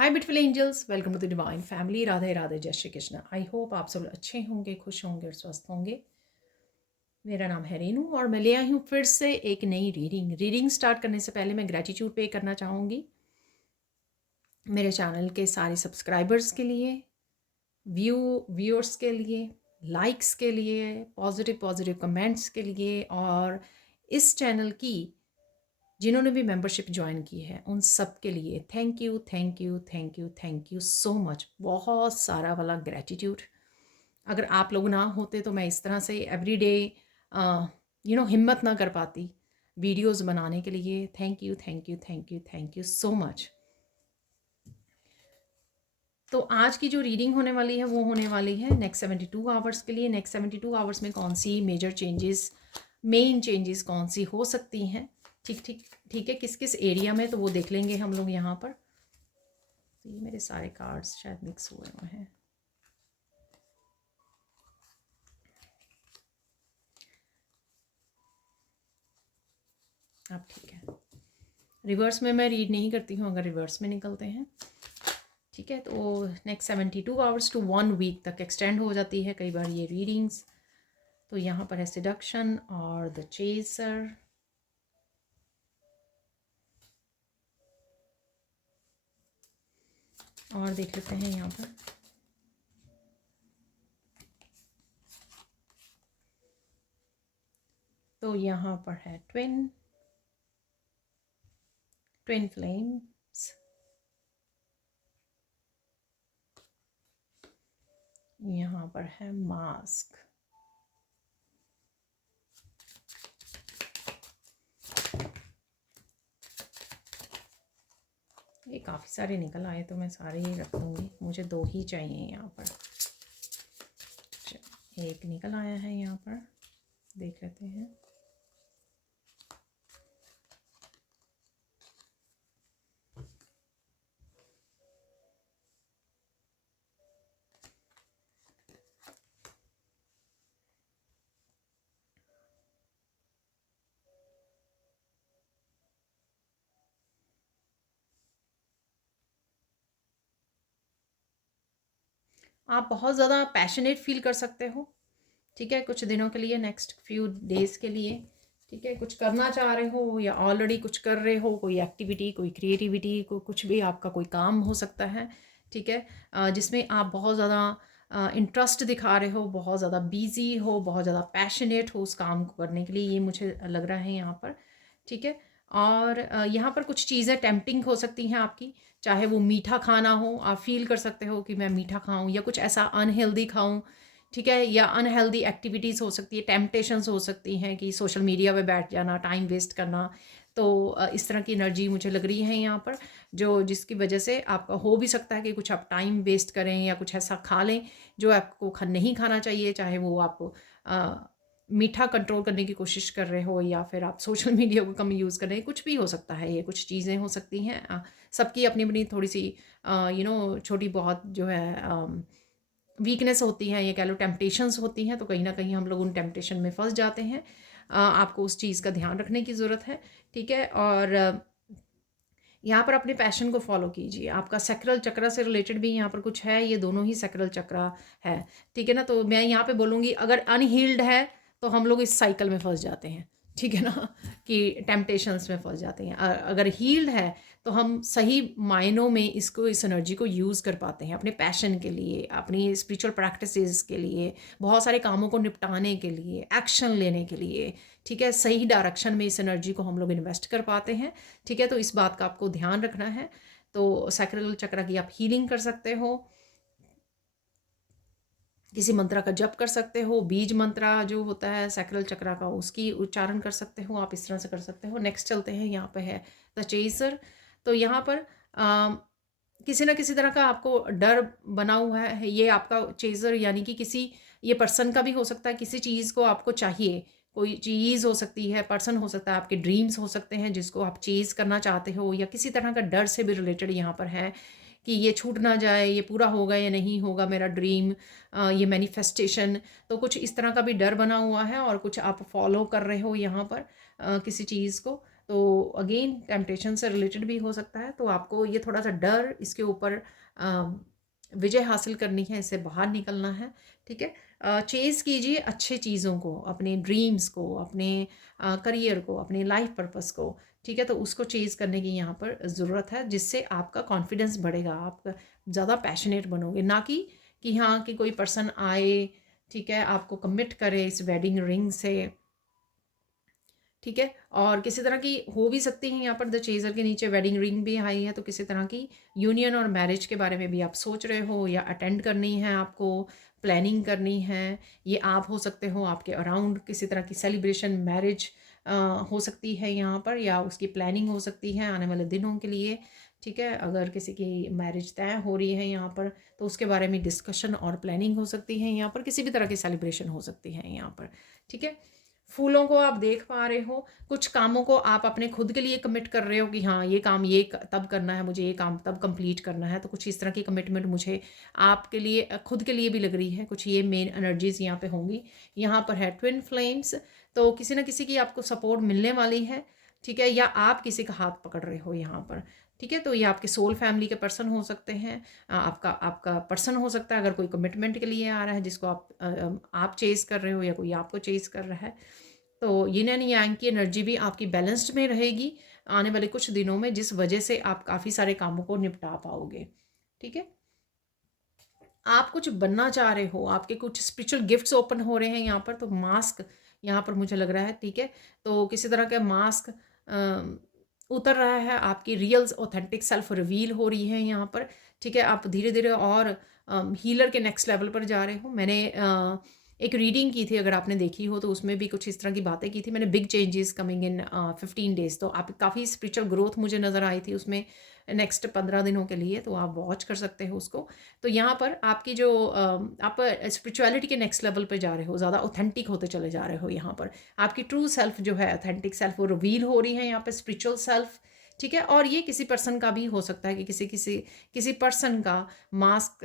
Hi beautiful angels, welcome to the divine family. Radhe Radhe, जय Shri Krishna. I hope आप सब अच्छे होंगे, खुश होंगे और स्वस्थ होंगे। मेरा नाम है रेनू और मैं ले आई हूँ फिर से एक नई रीडिंग स्टार्ट करने से पहले मैं ग्रेटिट्यूड पे करना चाहूँगी मेरे चैनल के सारे सब्सक्राइबर्स के लिए, व्यूअर्स के लिए, लाइक्स के लिए, पॉजिटिव कमेंट्स के लिए, और इस चैनल की जिन्होंने भी मेंबरशिप ज्वाइन की है उन सब के लिए thank you thank you thank you thank you so much. बहुत सारा वाला ग्रेटिट्यूड। अगर आप लोग ना होते तो मैं इस तरह से एवरीडे हिम्मत ना कर पाती वीडियोस बनाने के लिए। Thank you thank you thank you thank you so much. तो आज की जो रीडिंग होने वाली है वो होने वाली है नेक्स्ट 72 आवर्स के लिए। नेक्स्ट 72 आवर्स में कौन सी मेजर चेंजेस, मेन चेंजेस कौन सी हो सकती हैं, ठीक है, किस किस एरिया में, तो वो देख लेंगे हम लोग यहाँ पर। तो ये मेरे सारे कार्ड्स शायद मिक्स हुए हुए हैं। अब ठीक है, रिवर्स में मैं रीड नहीं करती हूँ अगर रिवर्स में निकलते हैं। ठीक है, तो नेक्स्ट 72 आवर्स टू 1 वीक तक एक्सटेंड हो जाती है कई बार ये रीडिंग्स। तो यहाँ पर है सिडक्शन और द चेसर। और देख लेते हैं यहाँ पर तो यहाँ पर है ट्विन फ्लेम्स, यहाँ पर है मास्क, ये काफ़ी सारे निकल आए तो मैं सारे ही रखूँगी, मुझे 2 ही चाहिए यहाँ पर। एक निकल आया है यहाँ पर, देख लेते हैं। आप बहुत ज़्यादा पैशनेट फील कर सकते हो, ठीक है, कुछ दिनों के लिए, नेक्स्ट फ्यू डेज़ के लिए। ठीक है, कुछ करना चाह रहे हो या ऑलरेडी कुछ कर रहे हो, कोई एक्टिविटी, कोई क्रिएटिविटी, कुछ भी आपका कोई काम हो सकता है। ठीक है, जिसमें आप बहुत ज़्यादा इंटरेस्ट दिखा रहे हो, बहुत ज़्यादा बिजी हो, बहुत ज़्यादा पैशनेट हो उस काम को करने के लिए, ये मुझे लग रहा है यहाँ पर। ठीक है, और यहाँ पर कुछ चीज़ें टेम्पटिंग हो सकती हैं आपकी, चाहे वो मीठा खाना हो, आप फील कर सकते हो कि मैं मीठा खाऊं, या कुछ ऐसा अनहेल्दी खाऊं। ठीक है, या अनहेल्दी एक्टिविटीज़ हो सकती है, टेम्पटेशंस हो सकती हैं कि सोशल मीडिया पे बैठ जाना, टाइम वेस्ट करना। तो इस तरह की एनर्जी मुझे लग रही है यहाँ पर, जो जिसकी वजह से आपका हो भी सकता है कि कुछ आप टाइम वेस्ट करें या कुछ ऐसा खा लें जो आपको नहीं खाना चाहिए, चाहे वो आप मीठा कंट्रोल करने की कोशिश कर रहे हो या फिर आप सोशल मीडिया को कम यूज़ कर रहे हैं, कुछ भी हो सकता है। ये कुछ चीज़ें हो सकती हैं, सबकी अपनी अपनी थोड़ी सी छोटी बहुत जो है वीकनेस होती हैं, ये कह लो टेम्पटेशंस होती हैं, तो कहीं ना कहीं हम लोग उन टेम्पटेशन में फंस जाते हैं। आपको उस चीज़ का ध्यान रखने की ज़रूरत है। ठीक है, और यहाँ पर अपने पैशन को फॉलो कीजिए। आपका सैक्रल चक्र से रिलेटेड भी यहाँ पर कुछ है, ये दोनों ही सैक्रल चक्र है। ठीक है ना, तो मैं यहाँ पे बोलूँगी अगर अनहील्ड है तो हम लोग इस साइकिल में फंस जाते हैं। ठीक है ना, कि टेम्पटेशंस में फंस जाते हैं। अगर हील्ड है तो हम सही मायनों में इस एनर्जी को यूज़ कर पाते हैं अपने पैशन के लिए, अपनी स्पिरिचुअल प्रैक्टिसेस के लिए, बहुत सारे कामों को निपटाने के लिए, एक्शन लेने के लिए। ठीक है, सही डायरेक्शन में इस एनर्जी को हम लोग इन्वेस्ट कर पाते हैं। ठीक है, तो इस बात का आपको ध्यान रखना है। तो सैक्रल चक्र की आप हीलिंग कर सकते हो, किसी मंत्र का जप कर सकते हो, बीज मंत्र जो होता है सैक्रल चक्र का उसकी उच्चारण कर सकते हो, आप इस तरह से कर सकते हो। नेक्स्ट चलते हैं, यहाँ पे है द चेसर। तो यहाँ पर किसी ना किसी तरह का आपको डर बना हुआ है, ये आपका चेजर यानी कि किसी, ये पर्सन का भी हो सकता है, किसी चीज़ को आपको चाहिए, कोई चीज़ हो सकती है, पर्सन हो सकता है, आपके ड्रीम्स हो सकते हैं जिसको आप चेज़ करना चाहते हो, या किसी तरह का डर से भी रिलेटेड यहाँ पर है कि ये छूट ना जाए, ये पूरा होगा या नहीं होगा मेरा ड्रीम, ये मैनिफेस्टेशन। तो कुछ इस तरह का भी डर बना हुआ है और कुछ आप फॉलो कर रहे हो यहाँ पर किसी चीज़ को। तो अगेन टेम्पटेशन से रिलेटेड भी हो सकता है, तो आपको ये थोड़ा सा डर, इसके ऊपर विजय हासिल करनी है, इससे बाहर निकलना है, ठीक है। चेज़ कीजिए अच्छे चीज़ों को, अपने ड्रीम्स को, अपने करियर को, अपने लाइफ पर्पस को, ठीक है। तो उसको चेज़ करने की यहाँ पर ज़रूरत है, जिससे आपका कॉन्फिडेंस बढ़ेगा, आप ज़्यादा पैशनेट बनोगे, ना कि हाँ कि कोई पर्सन आए, ठीक है, आपको कमिट करे इस वेडिंग रिंग से, ठीक है। और किसी तरह की हो भी सकती है यहाँ पर द चेजर के नीचे वेडिंग रिंग भी आई है, तो किसी तरह की यूनियन और मैरिज के बारे में भी आप सोच रहे हो, या अटेंड करनी है आपको, प्लानिंग करनी है। ये आप हो सकते हो, आपके अराउंड किसी तरह की सेलिब्रेशन मैरिज हो सकती है यहाँ पर, या उसकी प्लानिंग हो सकती है आने वाले दिनों के लिए, ठीक है। अगर किसी की मैरिज तय हो रही है यहाँ पर, तो उसके बारे में डिस्कशन और प्लानिंग हो सकती है यहाँ पर, किसी भी तरह की सेलिब्रेशन हो सकती है यहाँ पर, ठीक है। फूलों को आप देख पा रहे हो, कुछ कामों को आप अपने खुद के लिए कमिट कर रहे हो कि हाँ ये काम तब करना है, मुझे ये काम तब कंप्लीट करना है, तो कुछ इस तरह की कमिटमेंट मुझे आपके लिए खुद के लिए भी लग रही है, कुछ ये मेन एनर्जीज यहाँ पे होंगी। यहाँ पर है ट्विन फ्लेम्स, तो किसी ना किसी की आपको सपोर्ट मिलने वाली है, ठीक है, या आप किसी का हाथ पकड़ रहे हो यहाँ पर, ठीक है। तो ये आपके सोल फैमिली के पर्सन हो सकते हैं, आपका आपका पर्सन हो सकता है, अगर कोई कमिटमेंट के लिए आ रहा है जिसको आप चेज़ कर रहे हो, या कोई आपको चेज़ कर रहा है। तो यिन एंड यांग की एनर्जी भी आपकी बैलेंस्ड में रहेगी आने वाले कुछ दिनों में, जिस वजह से आप काफ़ी सारे कामों को निपटा पाओगे, ठीक है। आप कुछ बनना चाह रहे हो, आपके कुछ स्पिरिचुअल गिफ्ट्स ओपन हो रहे हैं यहाँ पर, तो मास्क यहाँ पर मुझे लग रहा है, ठीक है। तो किसी तरह का मास्क उतर रहा है, आपकी रियल ऑथेंटिक सेल्फ रिवील हो रही है यहाँ पर, ठीक है। आप धीरे धीरे और हीलर के नेक्स्ट लेवल पर जा रहे हो। मैंने एक रीडिंग की थी, अगर आपने देखी हो, तो उसमें भी कुछ इस तरह की बातें की थी मैंने, big changes coming in 15 days, तो आप काफ़ी स्पिरिचुअल ग्रोथ मुझे नज़र आई थी उसमें नेक्स्ट 15 दिनों के लिए, तो आप वॉच कर सकते हो उसको। तो यहाँ पर आपकी जो आप स्पिरिचुअलिटी के नेक्स्ट लेवल पे जा रहे हो, ज़्यादा ऑथेंटिक होते चले जा रहे हो यहाँ पर, आपकी ट्रू सेल्फ जो है, ऑथेंटिक सेल्फ, वो रिवील हो रही है यहाँ पर, स्पिरिचुअल सेल्फ, ठीक है। और ये किसी पर्सन का भी हो सकता है कि किसी पर्सन का मास्क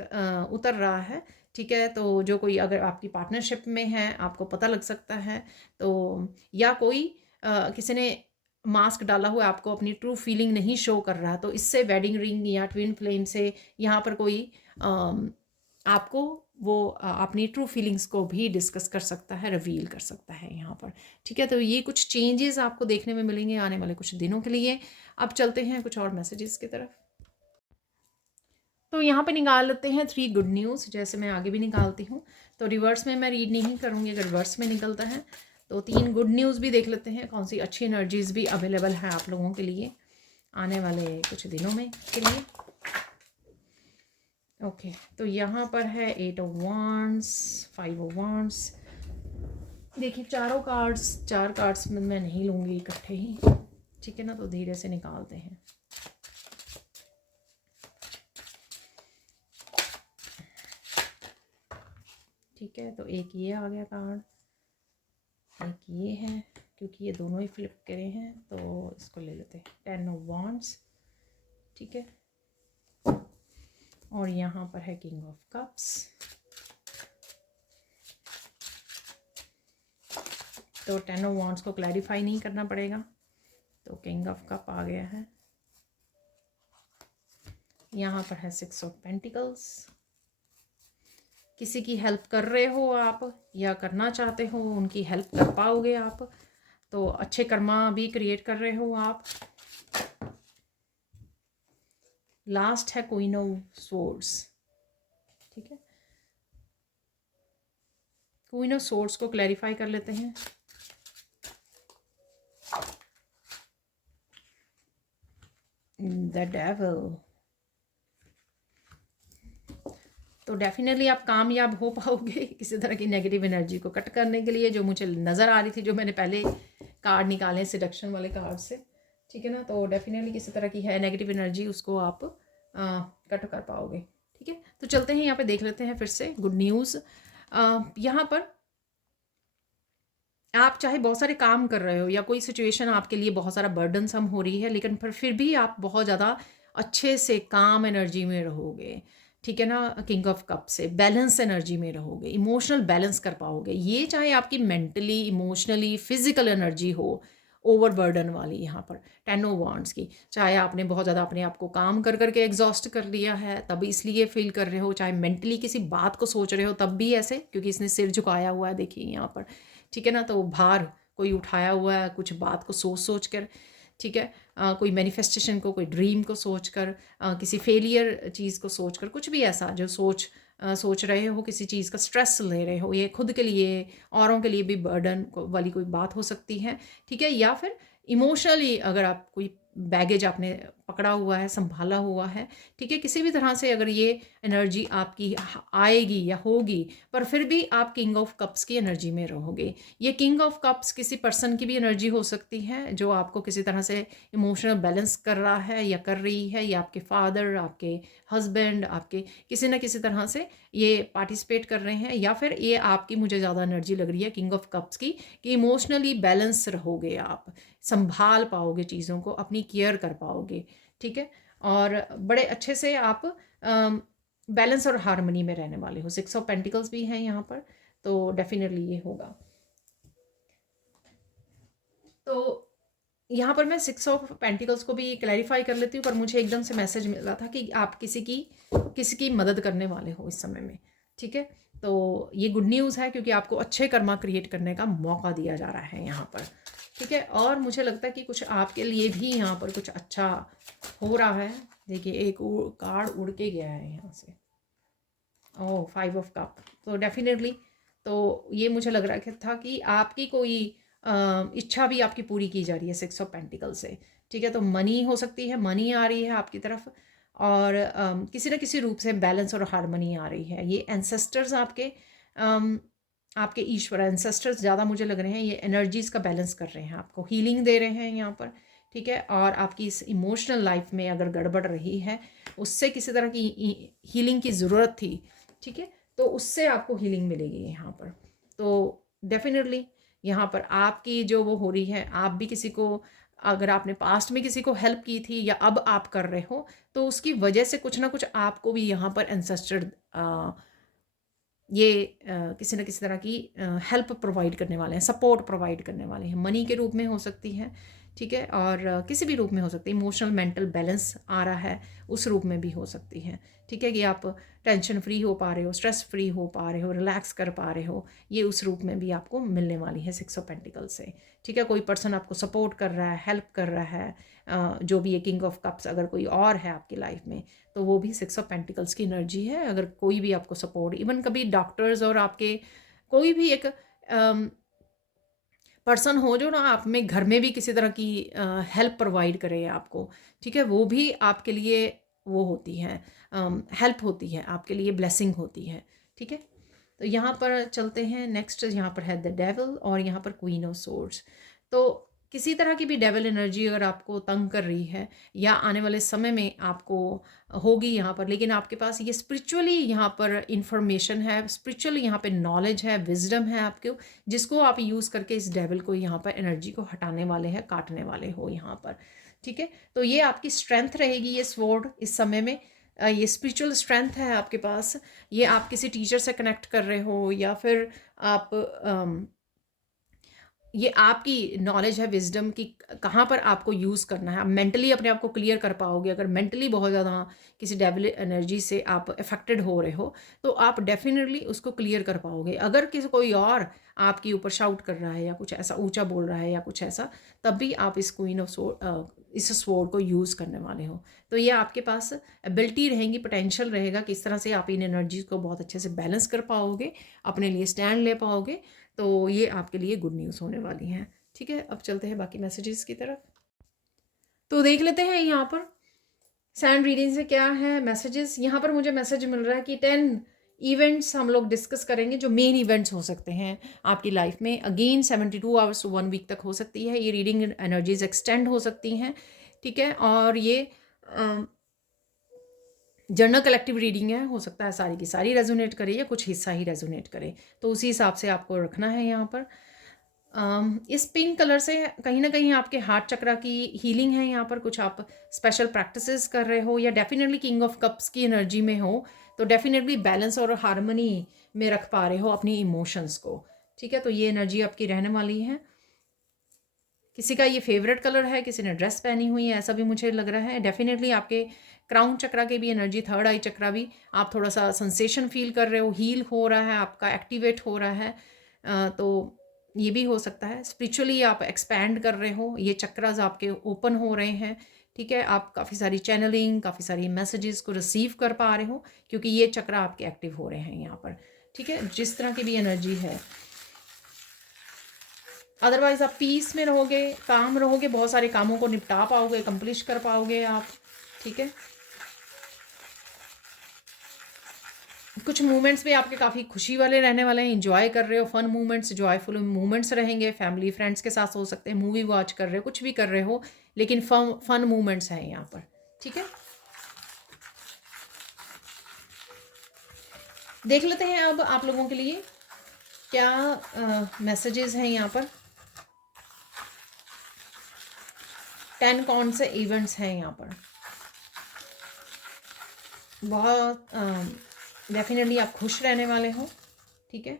उतर रहा है, ठीक है। तो जो कोई अगर आपकी पार्टनरशिप में है, आपको पता लग सकता है, तो या कोई किसी ने मास्क डाला हुआ आपको अपनी ट्रू फीलिंग नहीं शो कर रहा, तो इससे वेडिंग रिंग या ट्विन फ्लेम से यहाँ पर कोई आपको वो अपनी ट्रू फीलिंग्स को भी डिस्कस कर सकता है, रिवील कर सकता है यहाँ पर, ठीक है। तो ये कुछ चेंजेस आपको देखने में मिलेंगे आने वाले कुछ दिनों के लिए। अब चलते हैं कुछ और मैसेजेस की तरफ। तो यहाँ पे निकाल लेते हैं 3 गुड न्यूज़, जैसे मैं आगे भी निकालती हूँ, तो रिवर्स में मैं रीड नहीं करूँगी, अगर रिवर्स में निकलता है तो 3 गुड न्यूज़ भी देख लेते हैं, कौन सी अच्छी एनर्जीज भी अवेलेबल है आप लोगों के लिए आने वाले कुछ दिनों में के लिए। ओके, तो यहाँ पर है 8 ऑफ वांड्स, 5 ऑफ वांड्स। देखिए चार कार्ड्स मैं नहीं लूँगी इकट्ठे ही, ठीक है ना, तो धीरे से निकालते हैं। ठीक है, तो एक ये आ गया कार्ड, एक ये है, क्योंकि ये दोनों ही फ्लिप करे हैं तो इसको ले लेते हैं। 10 ऑफ वांड्स, ठीक है, और यहाँ पर है किंग ऑफ कप्स। तो 10 ऑफ वांड्स को क्लैरिफाई नहीं करना पड़ेगा, तो किंग ऑफ कप आ गया है। यहाँ पर है 6 ऑफ पेंटिकल्स। किसी की हेल्प कर रहे हो आप या करना चाहते हो, उनकी हेल्प कर पाओगे आप, तो अच्छे कर्मा भी क्रिएट कर रहे हो आप। लास्ट है क्वीन ऑफ स्वॉर्ड्स, ठीक है। क्वीन ऑफ स्वॉर्ड्स को क्लैरिफाई कर लेते हैं। द डेविल, तो डेफिनेटली आप कामयाब हो पाओगे किसी तरह की नेगेटिव एनर्जी को कट करने के लिए, जो मुझे नज़र आ रही थी, जो मैंने पहले कार्ड निकाले सिडक्शन वाले कार्ड से, ठीक है ना। तो डेफिनेटली किसी तरह की है नेगेटिव एनर्जी, उसको आप कट कर पाओगे, ठीक है। तो चलते हैं यहाँ पे देख लेते हैं फिर से गुड न्यूज़। यहाँ पर आप चाहे बहुत सारे काम कर रहे हो या कोई सिचुएशन आपके लिए बहुत सारा बर्डनसम हो रही है, लेकिन फिर भी आप बहुत ज़्यादा अच्छे से काम एनर्जी में रहोगे, ठीक है ना। किंग ऑफ कप से बैलेंस एनर्जी में रहोगे, इमोशनल बैलेंस कर पाओगे। ये चाहे आपकी मेंटली, इमोशनली, फिजिकल एनर्जी हो, ओवरबर्डन वाली यहाँ पर 10 ऑफ वांड्स की। चाहे आपने बहुत ज़्यादा अपने आप को काम कर करके एग्जॉस्ट कर लिया है तब इसलिए फील कर रहे हो, चाहे मेंटली किसी बात को सोच रहे हो तब भी ऐसे, क्योंकि इसने सिर झुकाया हुआ है देखिए यहाँ पर, ठीक है ना। तो भार कोई उठाया हुआ है कुछ बात को सोच सोच कर, ठीक है। कोई मैनिफेस्टेशन को, कोई ड्रीम को सोच कर, किसी फेलियर चीज़ को सोच कर, कुछ भी ऐसा जो सोच रहे हो, किसी चीज़ का स्ट्रेस ले रहे हो, ये खुद के लिए औरों के लिए भी बर्डन वाली कोई बात हो सकती है, ठीक है। या फिर इमोशनली अगर आप कोई बैगेज आपने पकड़ा हुआ है, संभाला हुआ है, ठीक है, किसी भी तरह से अगर ये एनर्जी आपकी आएगी या होगी, पर फिर भी आप किंग ऑफ कप्स की एनर्जी में रहोगे। ये किंग ऑफ कप्स किसी पर्सन की भी एनर्जी हो सकती है जो आपको किसी तरह से इमोशनल बैलेंस कर रहा है या कर रही है, या आपके फादर, आपके हस्बैंड, आपके किसी न किसी तरह से ये पार्टिसिपेट कर रहे हैं, या फिर ये आपकी, मुझे ज़्यादा एनर्जी लग रही है किंग ऑफ कप्स की, कि इमोशनली बैलेंस रहोगे, आप संभाल पाओगे चीज़ों को, अपनी केयर कर पाओगे, ठीक है। और बड़े अच्छे से आप बैलेंस और हार्मनी में रहने वाले हो। 6 ऑफ पेंटिकल्स भी हैं यहाँ पर, तो डेफिनेटली ये होगा। तो यहाँ पर मैं 6 ऑफ पेंटिकल्स को भी क्लैरिफाई कर लेती हूँ, पर मुझे एकदम से मैसेज मिल रहा था कि आप किसी की मदद करने वाले हो इस समय में, ठीक है। तो ये गुड न्यूज़ है क्योंकि आपको अच्छे कर्मा क्रिएट करने का मौका दिया जा रहा है यहाँ पर, ठीक है। और मुझे लगता है कि कुछ आपके लिए भी यहाँ पर कुछ अच्छा हो रहा है। देखिए एक कार्ड उड़ के गया है यहाँ से, ओह 5 ऑफ कप। तो डेफिनेटली तो ये मुझे लग रहा था कि आपकी कोई इच्छा भी आपकी पूरी की जा रही है 6 ऑफ पेंटिकल से, ठीक है। तो मनी हो सकती है, मनी आ रही है आपकी तरफ, और किसी न किसी रूप से बैलेंस और हार्मनी आ रही है। ये एंसेस्टर्स आपके ईश्वर एंसेस्टर्स ज़्यादा मुझे लग रहे हैं, ये एनर्जीज़ का बैलेंस कर रहे हैं, आपको हीलिंग दे रहे हैं यहाँ पर, ठीक है। और आपकी इस इमोशनल लाइफ में अगर गड़बड़ रही है, उससे किसी तरह की हीलिंग की ज़रूरत थी, ठीक है, तो उससे आपको हीलिंग मिलेगी यहाँ पर। तो डेफिनेटली यहाँ पर आपकी जो वो हो रही है, आप भी किसी को, अगर आपने पास्ट में किसी को हेल्प की थी या अब आप कर रहे हो, तो उसकी वजह से कुछ ना कुछ आपको भी यहाँ पर एंसेस्टर ये किसी न किसी तरह की हेल्प प्रोवाइड करने वाले हैं, सपोर्ट प्रोवाइड करने वाले हैं। मनी के रूप में हो सकती है, ठीक है, और किसी भी रूप में हो सकती है। इमोशनल मेंटल बैलेंस आ रहा है, उस रूप में भी हो सकती है, ठीक है, कि आप टेंशन फ्री हो पा रहे हो, स्ट्रेस फ्री हो पा रहे हो, रिलैक्स कर पा रहे हो, ये उस रूप में भी आपको मिलने वाली है 6 ऑफ पेंटिकल से, ठीक है। कोई पर्सन आपको सपोर्ट कर रहा है, हेल्प कर रहा है, जो भी ये किंग ऑफ कप्स अगर कोई और है आपकी लाइफ में, तो वो भी 6 ऑफ पेंटिकल्स की एनर्जी है। अगर कोई भी आपको सपोर्ट, इवन कभी डॉक्टर्स और आपके कोई भी एक पर्सन हो जो ना आप में घर में भी किसी तरह की हेल्प प्रोवाइड करे आपको, ठीक है, वो भी आपके लिए वो होती है, हेल्प होती है, आपके लिए ब्लेसिंग होती है, ठीक है। तो यहाँ पर चलते हैं नेक्स्ट, यहाँ पर है द डेविल और यहाँ पर क्वीन ऑफ सोर्ड्स। तो किसी तरह की भी डेविल एनर्जी अगर आपको तंग कर रही है या आने वाले समय में आपको होगी यहाँ पर, लेकिन आपके पास ये स्पिरिचुअली यहाँ पर इंफॉर्मेशन है, स्पिरिचुअली यहाँ पे नॉलेज है, विजडम है आपको, जिसको आप यूज़ करके इस डेविल को यहाँ पर एनर्जी को हटाने वाले हैं, काटने वाले हो यहाँ पर, ठीक है। तो ये आपकी स्ट्रेंथ रहेगी, ये स्वॉर्ड इस समय में, ये स्पिरिचुअल स्ट्रेंथ है आपके पास। ये आप किसी टीचर से कनेक्ट कर रहे हो या फिर आप ये आपकी नॉलेज है विजडम की कहाँ पर आपको यूज़ करना है। आप मेंटली अपने आप को क्लियर कर पाओगे। अगर मेंटली बहुत ज़्यादा किसी डेविल एनर्जी से आप अफेक्टेड हो रहे हो तो आप डेफिनेटली उसको क्लियर कर पाओगे। अगर किसी कोई और आपके ऊपर शाउट कर रहा है या कुछ ऐसा ऊंचा बोल रहा है या कुछ ऐसा, तब भी आप इस क्वीन ऑफ इस स्वॉर्ड को यूज़ करने वाले हो। तो ये आपके पास एबिलिटी रहेंगी, पोटेंशियल रहेगा किस तरह से आप इन एनर्जीज को बहुत अच्छे से बैलेंस कर पाओगे, अपने लिए स्टैंड ले पाओगे। तो ये आपके लिए गुड न्यूज़ होने वाली हैं, ठीक है। अब चलते हैं बाकी मैसेजेस की तरफ। तो देख लेते हैं यहाँ पर सैंड रीडिंग से क्या है मैसेजेस। यहाँ पर मुझे मैसेज मिल रहा है कि 10 इवेंट्स हम लोग डिस्कस करेंगे जो मेन इवेंट्स हो सकते हैं आपकी लाइफ में। अगेन 72 आवर्स टू 1 वीक तक हो सकती है ये रीडिंग, एनर्जीज एक्सटेंड हो सकती हैं, ठीक है। और ये जनरल कलेक्टिव रीडिंग है, हो सकता है सारी की सारी रेजोनेट करे या कुछ हिस्सा ही रेजोनेट करे, तो उसी हिसाब से आपको रखना है यहाँ पर। इस पिंक कलर से कहीं ना कहीं आपके हार्ट चक्रा की हीलिंग है यहाँ पर। कुछ आप स्पेशल प्रैक्टिसेस कर रहे हो या डेफिनेटली किंग ऑफ कप्स की एनर्जी में हो, तो डेफिनेटली बैलेंस और हार्मनी में रख पा रहे हो अपनी इमोशंस को, ठीक है। तो ये एनर्जी आपकी रहने वाली है। किसी का ये फेवरेट कलर है, किसी ने ड्रेस पहनी हुई है, ऐसा भी मुझे लग रहा है। डेफिनेटली आपके क्राउन चक्रा के भी एनर्जी, थर्ड आई चक्रा भी, आप थोड़ा सा सेंसेशन फील कर रहे हो, हील हो रहा है आपका, एक्टिवेट हो रहा है। तो ये भी हो सकता है। स्पिरिचुअली आप एक्सपैंड कर रहे हो, ये चक्रास आपके ओपन हो रहे हैं। ठीक है, आप काफ़ी सारी चैनलिंग, काफ़ी सारी मैसेजेस को रिसीव कर पा रहे हो, क्योंकि ये चक्रा आपके एक्टिव हो रहे हैं यहाँ पर। ठीक है, जिस तरह की भी एनर्जी है। अदरवाइज आप पीस में रहोगे, काम रहोगे, बहुत सारे कामों को निपटा पाओगे, कंप्लीट कर पाओगे आप। ठीक है, कुछ मूवमेंट्स भी आपके काफ़ी खुशी वाले रहने वाले हैं, इंजॉय कर रहे हो, फन मूवमेंट्स, जॉयफुल मूवमेंट्स रहेंगे, फैमिली फ्रेंड्स के साथ हो सकते हैं, मूवी वॉच कर रहे हो, कुछ भी कर रहे हो, लेकिन फन मूवमेंट्स हैं यहाँ पर। ठीक है, देख लेते हैं अब आप लोगों के लिए क्या मैसेजेस हैं यहाँ पर। 10 कौन से इवेंट्स हैं यहाँ पर। बहुत डेफिनेटली आप खुश रहने वाले हो। ठीक है,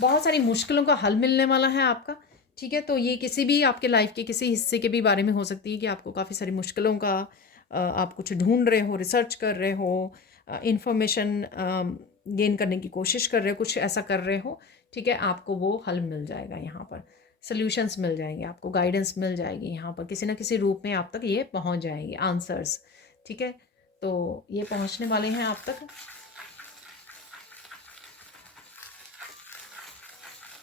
बहुत सारी मुश्किलों का हल मिलने वाला है आपका। ठीक है, तो ये किसी भी आपके लाइफ के किसी हिस्से के भी बारे में हो सकती है कि आपको काफ़ी सारी मुश्किलों का आप कुछ ढूंढ रहे हो, रिसर्च कर रहे हो, इंफॉर्मेशन गेन करने की कोशिश कर रहे हो, कुछ ऐसा कर रहे हो। ठीक है, आपको वो हल मिल जाएगा यहाँ पर, सॉल्यूशंस मिल जाएंगे आपको, गाइडेंस मिल जाएगी यहाँ पर, किसी ना किसी रूप में आप तक ये पहुँच जाएंगे आंसर्स। ठीक है, तो ये पहुँचने वाले हैं आप तक।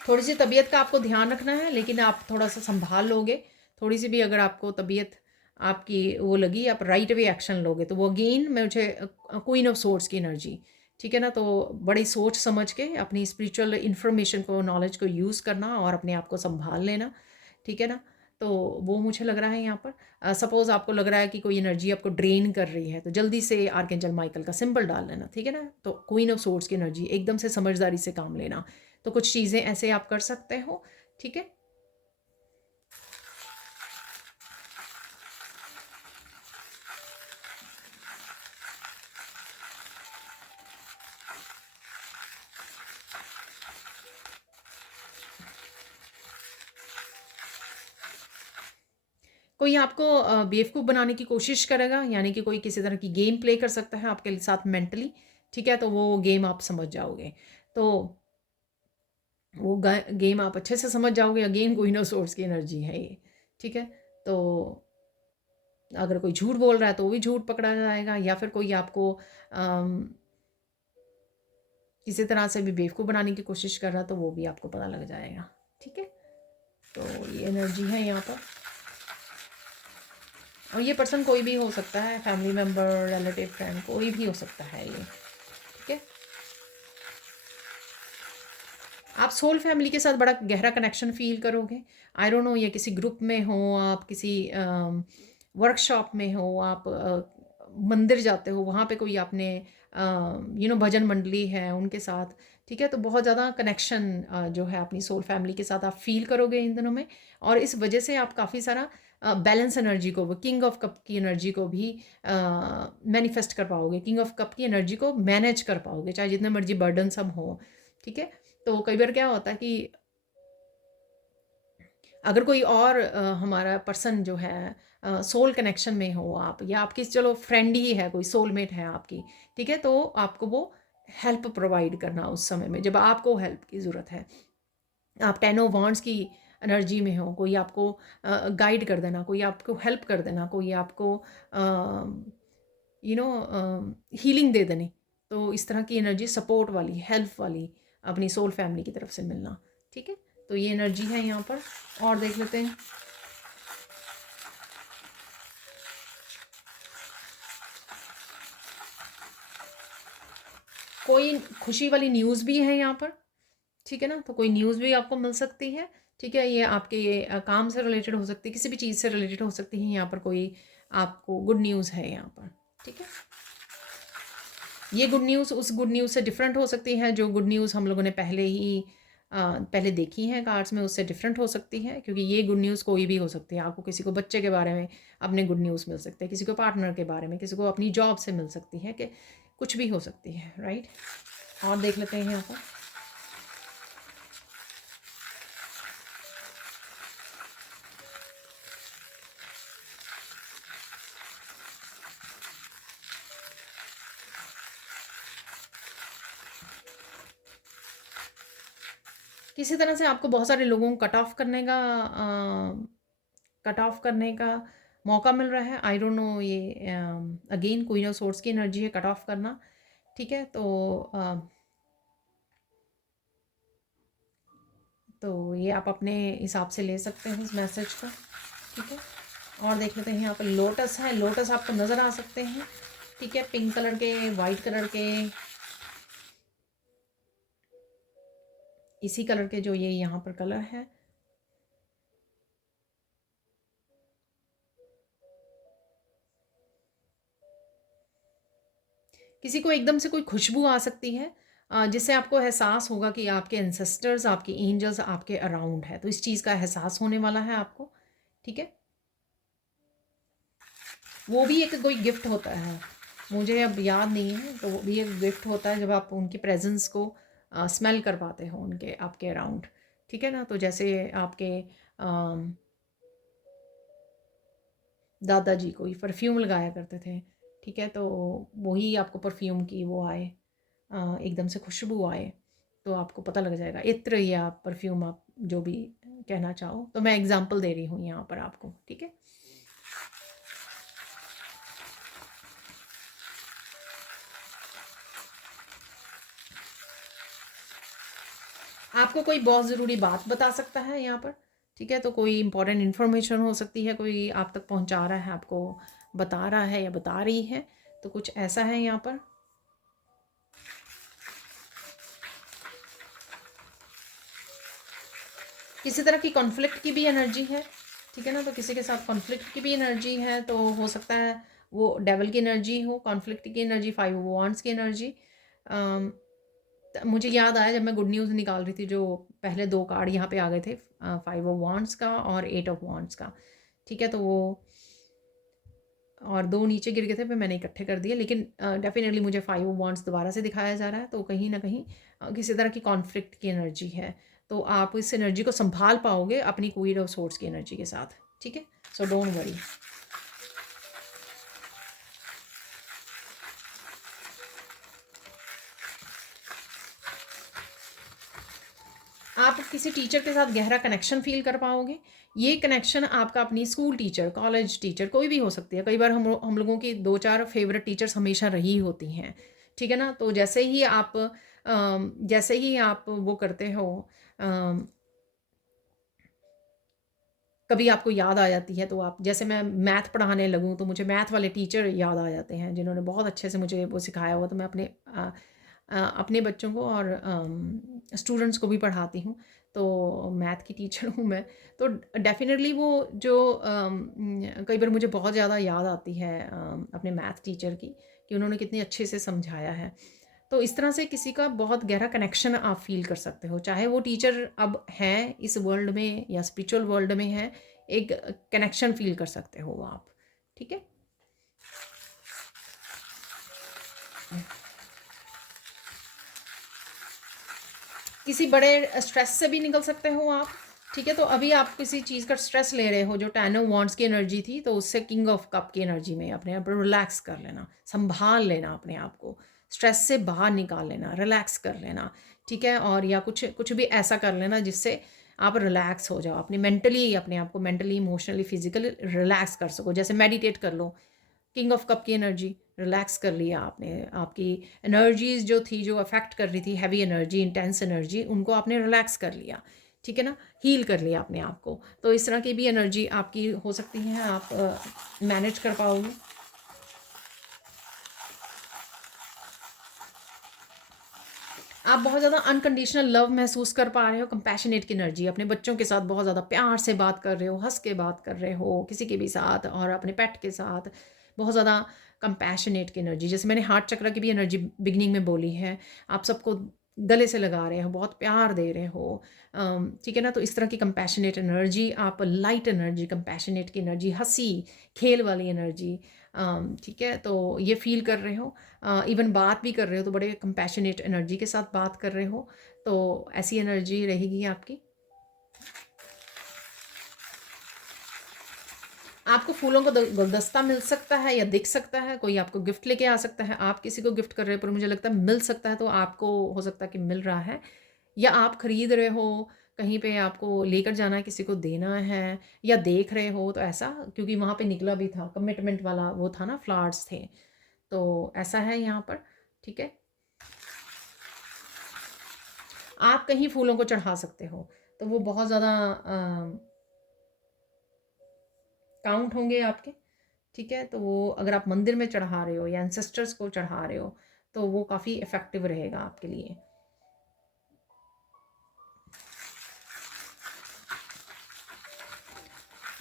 थोड़ी सी तबीयत का आपको ध्यान रखना है, लेकिन आप थोड़ा सा संभाल लोगे। थोड़ी सी भी अगर आपको तबीयत आपकी वो लगी, आप राइट वे एक्शन लोगे, तो वो अगेन मुझे क्वीन ऑफ सोर्ड्स की एनर्जी। ठीक है ना, तो बड़ी सोच समझ के अपनी स्पिरिचुअल इन्फॉर्मेशन को, नॉलेज को यूज़ करना और अपने आप को संभाल लेना। ठीक है ना, तो वो मुझे लग रहा है यहाँ पर। सपोज़ आपको लग रहा है कि कोई एनर्जी आपको ड्रेन कर रही है, तो जल्दी से आर्कएंजल माइकल का सिंबल डाल लेना। ठीक है ना, तो क्वीन ऑफ सोर्ड्स की एनर्जी, एकदम से समझदारी से काम लेना। तो कुछ चीज़ें ऐसे आप कर सकते हो। ठीक है, कोई आपको बेवकूफ़ बनाने की कोशिश करेगा, यानी कि कोई किसी तरह की गेम प्ले कर सकता है आपके साथ मेंटली। ठीक है, तो वो गेम आप समझ जाओगे, तो वो गेम आप अच्छे से समझ जाओगे। अगेन क्वीन ऑफ सोर्ड्स की एनर्जी है ये। ठीक है, तो अगर कोई झूठ बोल रहा है तो वो भी झूठ पकड़ा जाएगा, या फिर कोई आपको किसी तरह से भी बेवकूफ़ बनाने की कोशिश कर रहा है, तो वो भी आपको पता लग जाएगा। ठीक है, तो ये एनर्जी है यहाँ पर। और ये पर्सन कोई भी हो सकता है, फैमिली मेम्बर, रिलेटिव, फ्रेंड, कोई भी हो सकता है ये। ठीक है, आप सोल फैमिली के साथ बड़ा गहरा कनेक्शन फील करोगे। आई डोंट नो, ये किसी ग्रुप में हो, आप किसी वर्कशॉप में हो, आप मंदिर जाते हो, वहाँ पे कोई आपने भजन मंडली है उनके साथ। ठीक है, तो बहुत ज़्यादा कनेक्शन जो है अपनी सोल फैमिली के साथ आप फील करोगे इन दिनों में। और इस वजह से आप काफ़ी सारा बैलेंस एनर्जी को, किंग ऑफ कप की एनर्जी को भी मैनिफेस्ट कर पाओगे, किंग ऑफ कप की एनर्जी को मैनेज कर पाओगे, चाहे जितने मर्जी बर्डन सब हो। ठीक है, तो कई बार क्या होता है कि अगर कोई और हमारा पर्सन जो है सोल कनेक्शन में हो आप, या आपकी चलो फ्रेंड ही है, कोई सोलमेट है आपकी। ठीक है, तो आपको वो हेल्प प्रोवाइड करना उस समय में जब आपको हेल्प की ज़रूरत है। आप 10 ऑफ वांड्स की एनर्जी में हो, कोई आपको गाइड कर देना, कोई आपको हेल्प कर देना, कोई आपको हीलिंग दे देनी। तो इस तरह की एनर्जी, सपोर्ट वाली, हेल्प वाली, अपनी सोल फैमिली की तरफ से मिलना। ठीक है, तो ये एनर्जी है यहाँ पर। और देख लेते हैं, कोई खुशी वाली न्यूज़ भी है यहाँ पर। ठीक है ना, तो कोई न्यूज़ भी आपको मिल सकती है। ठीक है, ये आपके ये काम से रिलेटेड हो सकती है, किसी भी चीज़ से रिलेटेड हो सकती है। यहाँ पर कोई आपको गुड न्यूज़ है यहाँ पर। ठीक है, ये गुड न्यूज़ उस गुड न्यूज़ से डिफरेंट हो सकती है, जो गुड न्यूज़ हम लोगों ने पहले देखी हैं कार्ड्स में, उससे डिफरेंट हो सकती है। क्योंकि ये गुड न्यूज़ कोई भी हो सकती है। आपको किसी को बच्चे के बारे में अपने गुड न्यूज़ मिल सकते हैं, किसी को पार्टनर के बारे में, किसी को अपनी जॉब से मिल सकती है, कि कुछ भी हो सकती है। राइट, और देख लेते हैं यहाँ पर, किसी तरह से आपको बहुत सारे लोगों को कट ऑफ करने का मौका मिल रहा है। आई डोंट नो, ये अगेन क्वीन ऑफ सोर्ड्स की एनर्जी है, कट ऑफ करना। ठीक है, तो ये आप अपने हिसाब से ले सकते हैं इस मैसेज को। ठीक है, और देख लेते हैं यहाँ पर लोटस है। लोटस आपको नज़र आ सकते हैं। ठीक है, पिंक कलर के, वाइट कलर के, इसी कलर के जो ये यहाँ पर कलर है। किसी को एकदम से कोई खुशबू आ सकती है जिससे आपको एहसास होगा कि आपके एंसेस्टर्स, आपके एंजल्स आपके अराउंड है। तो इस चीज़ का एहसास होने वाला है आपको। ठीक है, वो भी एक कोई गिफ्ट होता है, मुझे अब याद नहीं है, तो वो भी एक गिफ्ट होता है जब आप उनकी प्रेजेंस को स्मेल कर पाते हो उनके आपके अराउंड। ठीक है ना, तो जैसे आपके दादाजी कोई परफ्यूम लगाया करते थे। ठीक है, तो वही आपको परफ्यूम की वो आए, एकदम से खुशबू आए, तो आपको पता लग जाएगा। इत्र या परफ्यूम, आप जो भी कहना चाहो, तो मैं एग्जांपल दे रही हूँ यहाँ पर आपको। ठीक है, आपको कोई बहुत ज़रूरी बात बता सकता है यहाँ पर। ठीक है, तो कोई इंपॉर्टेंट इन्फॉर्मेशन हो सकती है, कोई आप तक पहुँचा रहा है, आपको बता रहा है या बता रही है, तो कुछ ऐसा है यहाँ पर। किसी तरह की कॉन्फ्लिक्ट की भी एनर्जी है। ठीक है ना, तो किसी के साथ कॉन्फ्लिक्ट की भी एनर्जी है, तो हो सकता है वो डेवल की एनर्जी हो, कॉन्फ्लिक्ट की एनर्जी, 5 ऑफ वांड्स की एनर्जी। मुझे याद आया जब मैं गुड न्यूज़ निकाल रही थी, जो पहले 2 कार्ड यहाँ पे आ गए थे, 5 ऑफ वांड्स का और 8 ऑफ वांड्स का। ठीक है, तो वो और 2 नीचे गिर गए थे, फिर मैंने इकट्ठे कर दिए, लेकिन डेफिनेटली मुझे 5 ऑफ वांड्स दोबारा से दिखाया जा रहा है, तो कहीं ना कहीं किसी तरह की कॉन्फ्लिक्ट की एनर्जी है। तो आप इस एनर्जी को संभाल पाओगे अपनी क्वीन ऑफ सोर्ड्स की एनर्जी के साथ। ठीक है, सो डोंट वरी। आप किसी टीचर के साथ गहरा कनेक्शन फील कर पाओगे। ये कनेक्शन आपका अपनी स्कूल टीचर, कॉलेज टीचर, कोई भी हो सकती है। कई बार हम लोगों की 2-4 फेवरेट टीचर्स हमेशा रही होती हैं। ठीक है ना, तो जैसे ही आप वो करते हो, कभी आपको याद आ जाती है, तो आप, जैसे मैं मैथ पढ़ाने लगूँ तो मुझे मैथ वाले टीचर याद आ जाते हैं जिन्होंने बहुत अच्छे से मुझे वो सिखाया हुआ। तो मैं अपने बच्चों को और स्टूडेंट्स को भी पढ़ाती हूँ, तो मैथ की टीचर हूँ मैं। तो डेफिनेटली वो जो कई बार मुझे बहुत ज़्यादा याद आती है अपने मैथ टीचर की, कि उन्होंने कितनी अच्छे से समझाया है। तो इस तरह से किसी का बहुत गहरा कनेक्शन आप फील कर सकते हो, चाहे वो टीचर अब हैं इस वर्ल्ड में या स्पिरिचुअल वर्ल्ड में है, एक कनेक्शन फील कर सकते हो आप। ठीक है, किसी बड़े स्ट्रेस से भी निकल सकते हो आप। ठीक है, तो अभी आप किसी चीज़ का स्ट्रेस ले रहे हो, जो 10 ऑफ वांड्स की एनर्जी थी, तो उससे किंग ऑफ कप की एनर्जी में अपने आप रिलैक्स कर लेना, संभाल लेना अपने आप को, स्ट्रेस से बाहर निकाल लेना, रिलैक्स कर लेना। ठीक है, और या कुछ कुछ भी ऐसा कर लेना जिससे आप रिलैक्स हो जाओ, अपने आप को मेंटली, इमोशनली, फिजिकली रिलैक्स कर सको। जैसे मेडिटेट कर लो, किंग ऑफ कप की एनर्जी, रिलैक्स कर लिया आपने, आपकी एनर्जीज जो थी, जो अफेक्ट कर रही थी, हैवी एनर्जी, इंटेंस एनर्जी, उनको आपने रिलैक्स कर लिया। ठीक है ना, हील कर लिया अपने आप को। तो इस तरह की भी एनर्जी आपकी हो सकती है, आप मैनेज कर पाओगे। आप बहुत ज़्यादा अनकंडीशनल लव महसूस कर पा रहे हो, कंपैशनेट की एनर्जी, अपने बच्चों के साथ बहुत ज़्यादा प्यार से बात कर रहे हो, हंस के बात कर रहे हो किसी के भी साथ, और अपने पेट के साथ बहुत ज़्यादा कंपैशनेट की एनर्जी। जैसे मैंने हार्ट चक्र की भी एनर्जी बिगिनिंग में बोली है, आप सबको गले से लगा रहे हो, बहुत प्यार दे रहे हो। ठीक है ना, तो इस तरह की कंपैशनेट एनर्जी, आप लाइट एनर्जी, कंपैशनेट की एनर्जी, हंसी खेल वाली एनर्जी, ठीक है, तो ये फील कर रहे हो। इवन बात भी कर रहे हो तो बड़े कंपैशनेट एनर्जी के साथ बात कर रहे हो, तो ऐसी एनर्जी रहेगी आपकी। आपको फूलों का गुलदस्ता मिल सकता है या दिख सकता है, कोई आपको गिफ्ट लेके आ सकता है, आप किसी को गिफ्ट कर रहे हो, पर मुझे लगता है मिल सकता है, तो आपको हो सकता है कि मिल रहा है, या आप खरीद रहे हो, कहीं पे आपको लेकर जाना है, किसी को देना है, या देख रहे हो, तो ऐसा, क्योंकि वहाँ पे निकला भी था कमिटमेंट वाला वो था ना, फ्लावर्स थे, तो ऐसा है यहाँ पर। ठीक है, आप कहीं फूलों को चढ़ा सकते हो, तो वो बहुत ज़्यादा काउंट होंगे आपके। ठीक है, तो वो अगर आप मंदिर में चढ़ा रहे हो या एंसेस्टर्स को चढ़ा रहे हो, तो वो काफ़ी इफ़ेक्टिव रहेगा आपके लिए।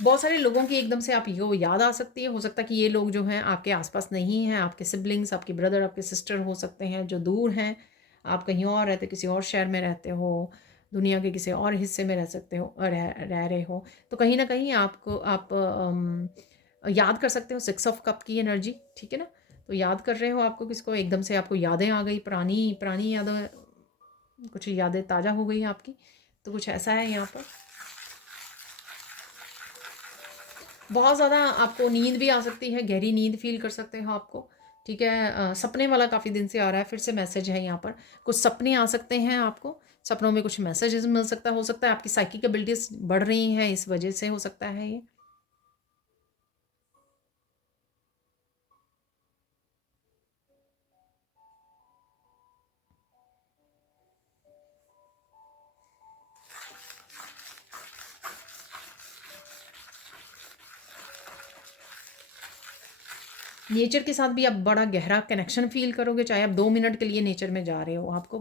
बहुत सारे लोगों की एकदम से आप ये याद आ सकती है, हो सकता है कि ये लोग जो हैं आपके आसपास नहीं हैं, आपके सिबलिंग्स, आपके ब्रदर, आपके सिस्टर हो सकते हैं जो दूर हैं, आप कहीं और रहते, किसी और शहर में रहते हो, दुनिया के किसी और हिस्से में रह सकते हो, रह रहे हो, तो कहीं ना कहीं आपको आप याद कर सकते हो 6 ऑफ कप की एनर्जी। ठीक है ना, तो याद कर रहे हो आपको किसको, एकदम से आपको यादें आ गई, पुरानी पुरानी यादें, कुछ यादें ताज़ा हो गई आपकी, तो कुछ ऐसा है यहाँ पर। बहुत ज़्यादा आपको नींद भी आ सकती है, गहरी नींद फील कर सकते हो आपको। ठीक है, सपने वाला काफ़ी दिन से आ रहा है, फिर से मैसेज है यहाँ पर, कुछ सपने आ सकते हैं आपको, सपनों में कुछ मैसेजेस मिल सकता है, हो सकता है आपकी साइकिक एबिलिटीज़ बढ़ रही हैं, इस वजह से हो सकता है ये। नेचर के साथ भी आप बड़ा गहरा कनेक्शन फील करोगे, चाहे आप 2 मिनट के लिए नेचर में जा रहे हो, आपको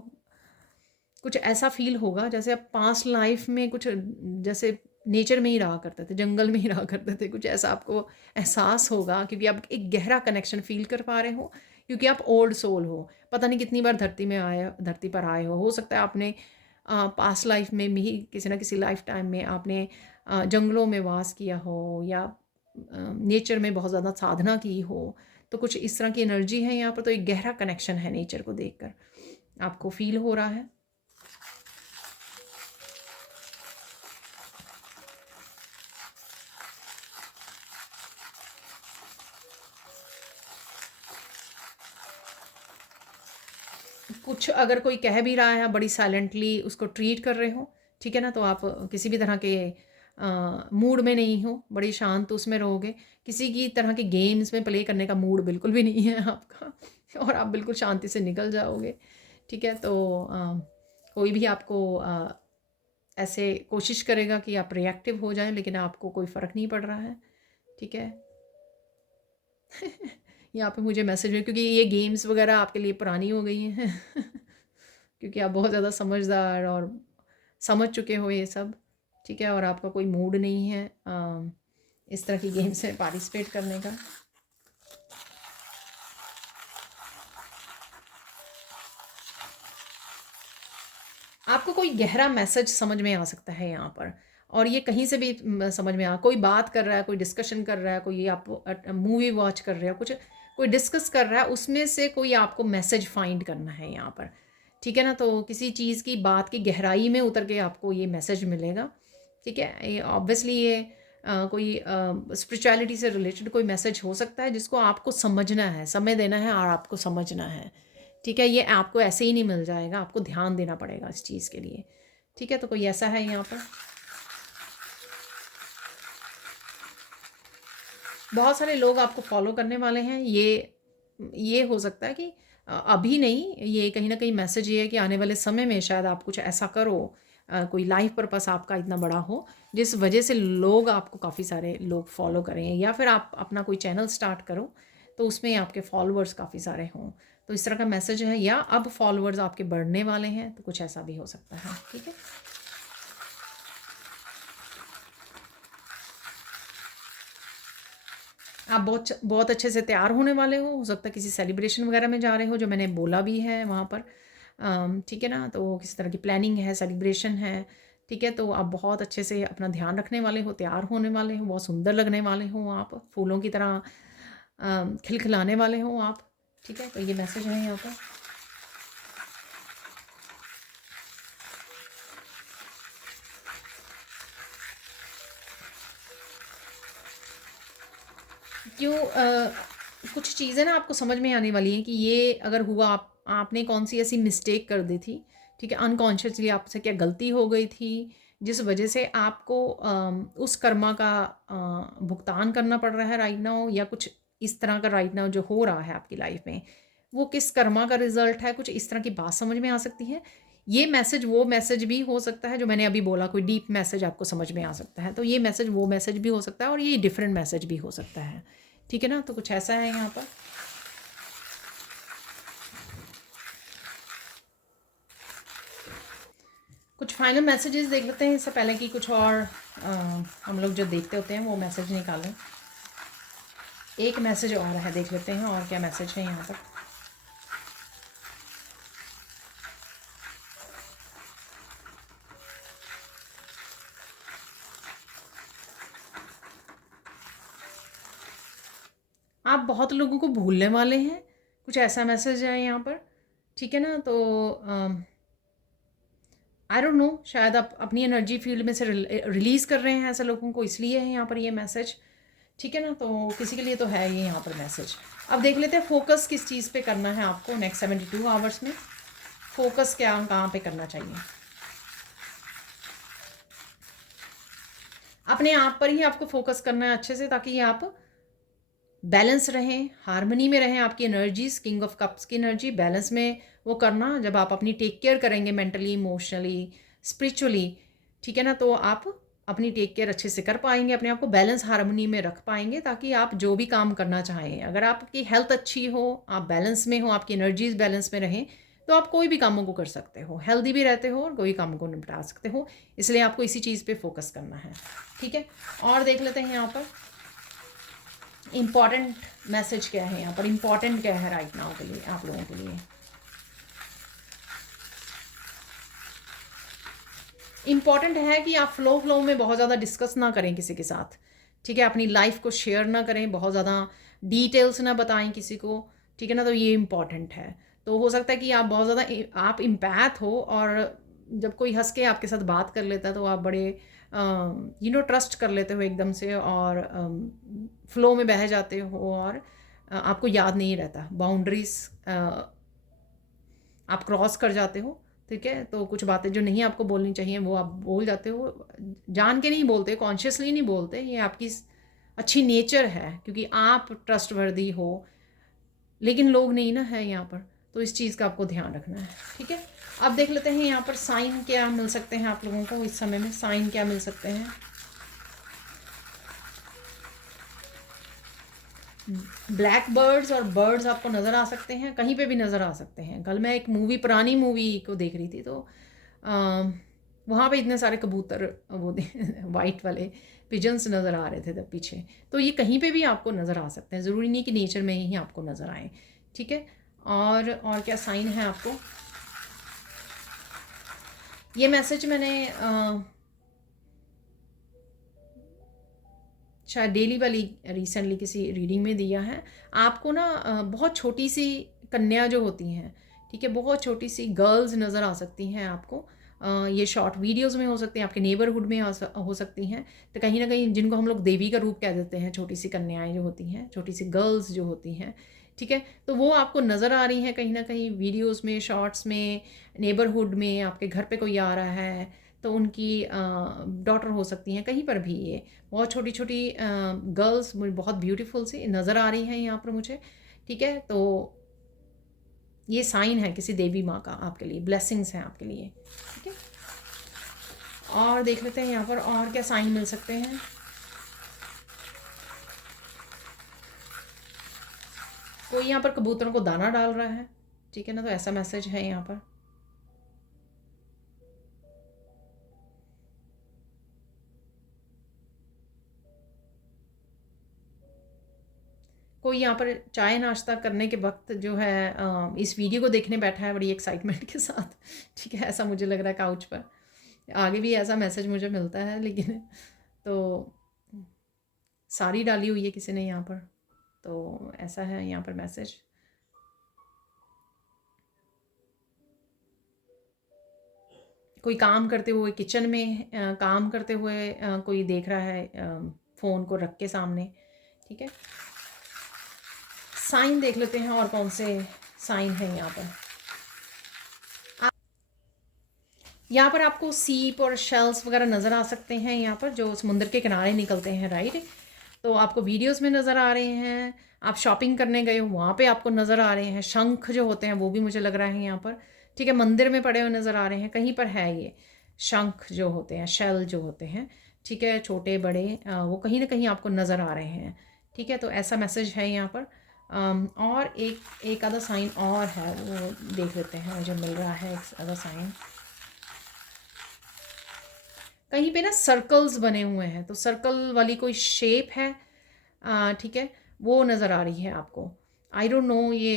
कुछ ऐसा फील होगा जैसे आप पास्ट लाइफ में कुछ, जैसे नेचर में ही रहा करते थे, जंगल में ही रहा करते थे, कुछ ऐसा आपको एहसास होगा, क्योंकि आप एक गहरा कनेक्शन फील कर पा रहे हो, क्योंकि आप ओल्ड सोल हो, पता नहीं कितनी बार धरती पर आए हो सकता है आपने पास्ट लाइफ में भी किसी ना किसी लाइफ टाइम में आपने जंगलों में वास किया हो, या नेचर में बहुत ज़्यादा साधना की हो, तो कुछ इस तरह की एनर्जी है यहाँ पर, तो एक गहरा कनेक्शन है नेचर को देखकर आपको फील हो रहा है। कुछ अगर कोई कह भी रहा है, आप बड़ी साइलेंटली उसको ट्रीट कर रहे हो, ठीक है ना, तो आप किसी भी तरह के मूड में नहीं हो, बड़ी शांत उसमें रहोगे, किसी की तरह के गेम्स में प्ले करने का मूड बिल्कुल भी नहीं है आपका और आप बिल्कुल शांति से निकल जाओगे। ठीक है, तो कोई भी आपको ऐसे कोशिश करेगा कि आप रिएक्टिव हो जाएं, लेकिन आपको कोई फ़र्क नहीं पड़ रहा है। ठीक है यहाँ पे मुझे मैसेज में, क्योंकि ये गेम्स वगैरह आपके लिए पुरानी हो गई हैं क्योंकि आप बहुत ज़्यादा समझदार और समझ चुके हो ये सब। ठीक है, और आपका कोई मूड नहीं है इस तरह की गेम्स में पार्टिसिपेट करने का। आपको कोई गहरा मैसेज समझ में आ सकता है यहाँ पर, और ये कहीं से भी समझ में कोई बात कर रहा है, कोई डिस्कशन कर रहा है, कोई आप मूवी वॉच कर रहे हो, कुछ कोई डिस्कस कर रहा है, उसमें से कोई आपको मैसेज फाइंड करना है यहाँ पर। ठीक है ना, तो किसी चीज़ की बात की गहराई में उतर के आपको ये मैसेज मिलेगा। ठीक है, ये ऑब्वियसली ये कोई स्पिरिचुअलिटी से रिलेटेड कोई मैसेज हो सकता है, जिसको आपको समझना है, समय देना है और आपको समझना है। ठीक है, ये आपको ऐसे ही नहीं मिल जाएगा, आपको ध्यान देना पड़ेगा इस चीज़ के लिए। ठीक है, तो कोई ऐसा है यहाँ पर। बहुत सारे लोग आपको फॉलो करने वाले हैं, ये हो सकता है कि अभी नहीं, ये कहीं ना कहीं मैसेज ये है कि आने वाले समय में शायद आप कुछ ऐसा करो, कोई लाइफ पर्पस आपका इतना बड़ा हो, जिस वजह से लोग आपको, काफ़ी सारे लोग फॉलो करें, या फिर आप अपना कोई चैनल स्टार्ट करो तो उसमें आपके फॉलोअर्स काफ़ी सारे हों, तो इस तरह का मैसेज है, या अब फॉलोअर्स आपके बढ़ने वाले हैं, तो कुछ ऐसा भी हो सकता है। ठीक है, आप बहुत बहुत अच्छे से तैयार होने वाले हो सकता है किसी सेलिब्रेशन वगैरह में जा रहे हो, जो मैंने बोला भी है वहाँ पर। ठीक है ना, तो किसी तरह की प्लानिंग है, सेलिब्रेशन है। ठीक है, तो आप बहुत अच्छे से अपना ध्यान रखने वाले हो, तैयार होने वाले हो, बहुत सुंदर लगने वाले हो, आप फूलों की तरह खिलखिलाने वाले हो आप। ठीक है, तो ये मैसेज है यहाँ पर। क्यों कुछ चीज़ें ना आपको समझ में आने वाली हैं कि ये अगर हुआ, आपने कौन सी ऐसी मिस्टेक कर दी थी ठीक है, अनकॉन्शियसली आपसे क्या गलती हो गई थी जिस वजह से आपको उस कर्मा का भुगतान करना पड़ रहा है राइट नाउ, या कुछ इस तरह का राइट नाउ जो हो रहा है आपकी लाइफ में वो किस कर्मा का रिजल्ट है, कुछ इस तरह की बात समझ में आ सकती है। ये मैसेज वो मैसेज भी हो सकता है जो मैंने अभी बोला, कोई डीप मैसेज आपको समझ में आ सकता है, तो ये मैसेज वो मैसेज भी हो सकता है और ये डिफरेंट मैसेज भी हो सकता है। ठीक है ना, तो कुछ ऐसा है यहाँ पर। कुछ फाइनल मैसेजेस देख लेते हैं इससे पहले कि कुछ और हम लोग जो देखते होते हैं वो मैसेज निकालें। एक मैसेज और है, देख लेते हैं और क्या मैसेज है यहाँ पर। आप बहुत लोगों को भूलने वाले हैं, कुछ ऐसा मैसेज है यहाँ पर। ठीक है ना, तो आई डोंट नो, शायद आप अपनी एनर्जी फील्ड में से रिलीज़ कर रहे हैं ऐसे लोगों को, इसलिए है यहाँ पर ये मैसेज। ठीक है ना, तो किसी के लिए तो है ये यहाँ पर मैसेज। अब देख लेते हैं फोकस किस चीज़ पे करना है आपको नेक्स्ट 72 आवर्स में। फोकस क्या कहाँ पे करना चाहिए, अपने आप पर ही आपको फोकस करना है अच्छे से, ताकि आप बैलेंस रहें, हार्मनी में रहें। आपकी एनर्जीज, किंग ऑफ कप्स की एनर्जी बैलेंस में वो करना, जब आप अपनी टेक केयर करेंगे मेंटली, इमोशनली, स्पिरिचुअली, ठीक है ना, तो आप अपनी टेक केयर अच्छे से कर पाएंगे, अपने आप को बैलेंस हार्मनी में रख पाएंगे, ताकि आप जो भी काम करना चाहें, अगर आपकी हेल्थ अच्छी हो, आप बैलेंस में हो, आपकी एनर्जीज बैलेंस में रहें, तो आप कोई भी कामों को कर सकते हो, हेल्दी भी रहते हो और कोई काम को निपटा सकते हो। इसलिए आपको इसी चीज़ पे फोकस करना है। ठीक है, और देख लेते हैं यहाँ पर इम्पॉर्टेंट मैसेज क्या है यहाँ पर, इम्पॉर्टेंट क्या है राइट नाउ के लिए आप लोगों के लिए। इम्पॉर्टेंट है कि आप फ्लो में बहुत ज़्यादा डिस्कस ना करें किसी के साथ। ठीक है, अपनी लाइफ को शेयर ना करें, बहुत ज़्यादा डिटेल्स ना बताएं किसी को। ठीक है ना, तो ये इम्पॉर्टेंट है। तो हो सकता है कि आप बहुत ज़्यादा आप इम्पैथ हो, और जब कोई हंस के आपके साथ बात कर लेता है तो आप बड़े ट्रस्ट कर लेते हो एकदम से, और फ्लो में बह जाते हो, और आपको याद नहीं रहता, बाउंड्रीज आप क्रॉस कर जाते हो। ठीक है, तो कुछ बातें जो नहीं आपको बोलनी चाहिए वो आप बोल जाते हो, जान के नहीं बोलते, कॉन्शियसली नहीं बोलते, ये आपकी अच्छी नेचर है, क्योंकि आप ट्रस्टवर्दी हो, लेकिन लोग नहीं ना है यहाँ पर, तो इस चीज़ का आपको ध्यान रखना है। ठीक है, अब देख लेते हैं यहाँ पर साइन क्या मिल सकते हैं आप लोगों को इस समय में, साइन क्या मिल सकते हैं। ब्लैक बर्ड्स और बर्ड्स आपको नज़र आ सकते हैं, कहीं पे भी नज़र आ सकते हैं। कल मैं एक पुरानी मूवी को देख रही थी, तो वहाँ पे इतने सारे कबूतर, वो वाइट वाले पिजन्स नज़र आ रहे थे तब पीछे। तो ये कहीं पे भी आपको नज़र आ सकते हैं, ज़रूरी नहीं कि नेचर में ही आपको नज़र आए। ठीक है, और क्या साइन है आपको। ये मैसेज मैंने शायद डेली वाली रिसेंटली किसी रीडिंग में दिया है। आपको ना बहुत छोटी सी कन्या जो होती हैं, ठीक है, बहुत छोटी सी गर्ल्स नज़र आ सकती हैं आपको। ये शॉर्ट वीडियोस में हो सकती हैं, आपके नेबरहुड में हो सकती हैं। तो कहीं ना कहीं जिनको हम लोग देवी का रूप कह देते हैं, छोटी सी कन्याएं जो होती हैं, छोटी सी गर्ल्स जो होती हैं, ठीक है, तो वो आपको नज़र आ रही हैं कहीं ना कहीं वीडियोस में, शॉर्ट्स में, नेबरहुड में, आपके घर पे कोई आ रहा है तो उनकी डॉटर हो सकती हैं, कहीं पर भी ये बहुत छोटी छोटी गर्ल्स बहुत ब्यूटीफुल सी नज़र आ रही हैं यहाँ पर मुझे। ठीक है, तो ये साइन है किसी देवी माँ का आपके लिए, ब्लेसिंग्स हैं आपके लिए। ठीक है, और देख लेते हैं यहाँ पर और क्या साइन मिल सकते हैं। कोई यहाँ पर कबूतरों को दाना डाल रहा है, ठीक है ना, तो ऐसा मैसेज है यहाँ पर। कोई यहाँ पर चाय नाश्ता करने के वक्त जो है इस वीडियो को देखने बैठा है बड़ी एक्साइटमेंट के साथ। ठीक है, ऐसा मुझे लग रहा है काउच पर। आगे भी ऐसा मैसेज मुझे मिलता है, लेकिन तो साड़ी डाली हुई है किसी ने यहाँ पर, तो ऐसा है यहाँ पर मैसेज। कोई काम करते हुए किचन में काम करते हुए कोई देख रहा है फ़ोन को रख के सामने। ठीक है, साइन देख लेते हैं और कौन से साइन हैं यहाँ पर। यहाँ पर आपको सीप और शेल्स वगैरह नज़र आ सकते हैं, यहाँ पर जो समुद्र के किनारे निकलते हैं, राइट। तो आपको वीडियोस में नज़र आ रहे हैं, आप शॉपिंग करने गए हो वहाँ पे आपको नज़र आ रहे हैं। शंख जो होते हैं वो भी मुझे लग रहा है यहाँ पर, ठीक है, मंदिर में पड़े हुए नज़र आ रहे हैं, कहीं पर है ये शंख जो होते हैं, शेल जो होते हैं, ठीक है, छोटे बड़े, वो कहीं ना कहीं आपको नज़र आ रहे हैं, ठीक है। तो ऐसा मैसेज है यहाँ पर। और एक आधा साइन और है, वो देख लेते हैं, मुझे मिल रहा है एक आधा साइन। कहीं पे ना सर्कल्स बने हुए हैं, तो सर्कल वाली कोई शेप है, ठीक है, वो नज़र आ रही है आपको। आई डोंट नो ये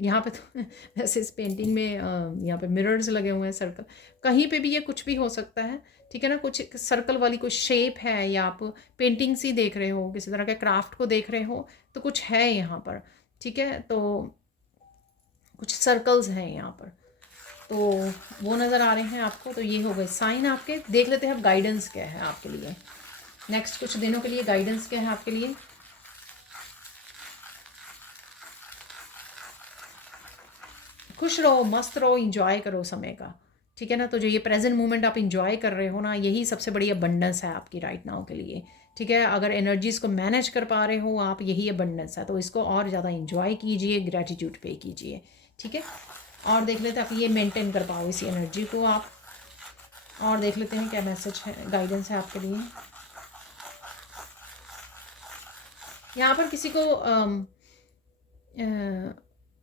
यहाँ पे तो वैसे इस पेंटिंग में यहाँ पे मिरर्स लगे हुए हैं, सर्कल, कहीं पे भी ये कुछ भी हो सकता है, ठीक है ना। कुछ सर्कल वाली कोई शेप है, या आप पेंटिंग्स ही देख रहे हो, किसी तरह के क्राफ्ट को देख रहे हो, तो कुछ है यहाँ पर, ठीक है। तो कुछ सर्कल्स हैं यहाँ पर, तो वो नज़र आ रहे हैं आपको। तो ये हो गए साइन आपके। देख लेते हैं अब गाइडेंस क्या है आपके लिए, नेक्स्ट कुछ दिनों के लिए गाइडेंस क्या है आपके लिए। खुश रहो, मस्त रहो, इंजॉय करो समय का, ठीक है ना। तो जो ये प्रेजेंट मोमेंट आप इंजॉय कर रहे हो ना, यही सबसे बड़ी अबंडेंस है आपकी राइट नाउ के लिए, ठीक है। अगर एनर्जीज़ को मैनेज कर पा रहे हो आप, यही अबंडेंस है, तो इसको और ज़्यादा इंजॉय कीजिए, ग्रेटिट्यूड पे कीजिए, ठीक है। और देख लेते हैं आप ये मेंटेन कर पाओ इसी एनर्जी को आप। और देख लेते हैं क्या मैसेज है, गाइडेंस है आपके लिए। यहाँ पर किसी को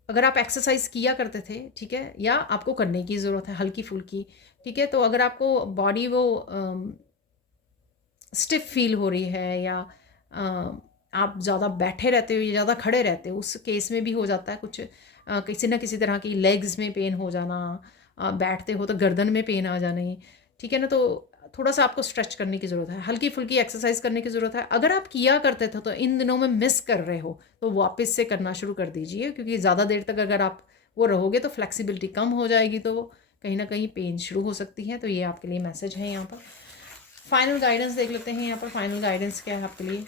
अगर आप एक्सरसाइज किया करते थे, ठीक है, या आपको करने की ज़रूरत है हल्की फुल्की, ठीक है, तो अगर आपको बॉडी वो स्टिफ फील हो रही है, या आप ज़्यादा बैठे रहते हो या ज़्यादा खड़े रहते हो, उस केस में भी हो जाता है कुछ, किसी ना किसी तरह की लेग्स में पेन हो जाना, बैठते हो तो गर्दन में पेन आ जाने, ठीक है ना। तो थोड़ा सा आपको स्ट्रेच करने की ज़रूरत है, हल्की फुल्की एक्सरसाइज करने की ज़रूरत है। अगर आप किया करते थे तो इन दिनों में मिस कर रहे हो, तो वापस से करना शुरू कर दीजिए, क्योंकि ज़्यादा देर तक अगर आप वो रहोगे तो फ्लेक्सिबिलिटी कम हो जाएगी, तो कहीं ना कहीं पेन शुरू हो सकती है। तो ये आपके लिए मैसेज है यहाँ पर। फाइनल गाइडेंस देख लेते हैं यहाँ पर, फाइनल गाइडेंस क्या है आपके लिए।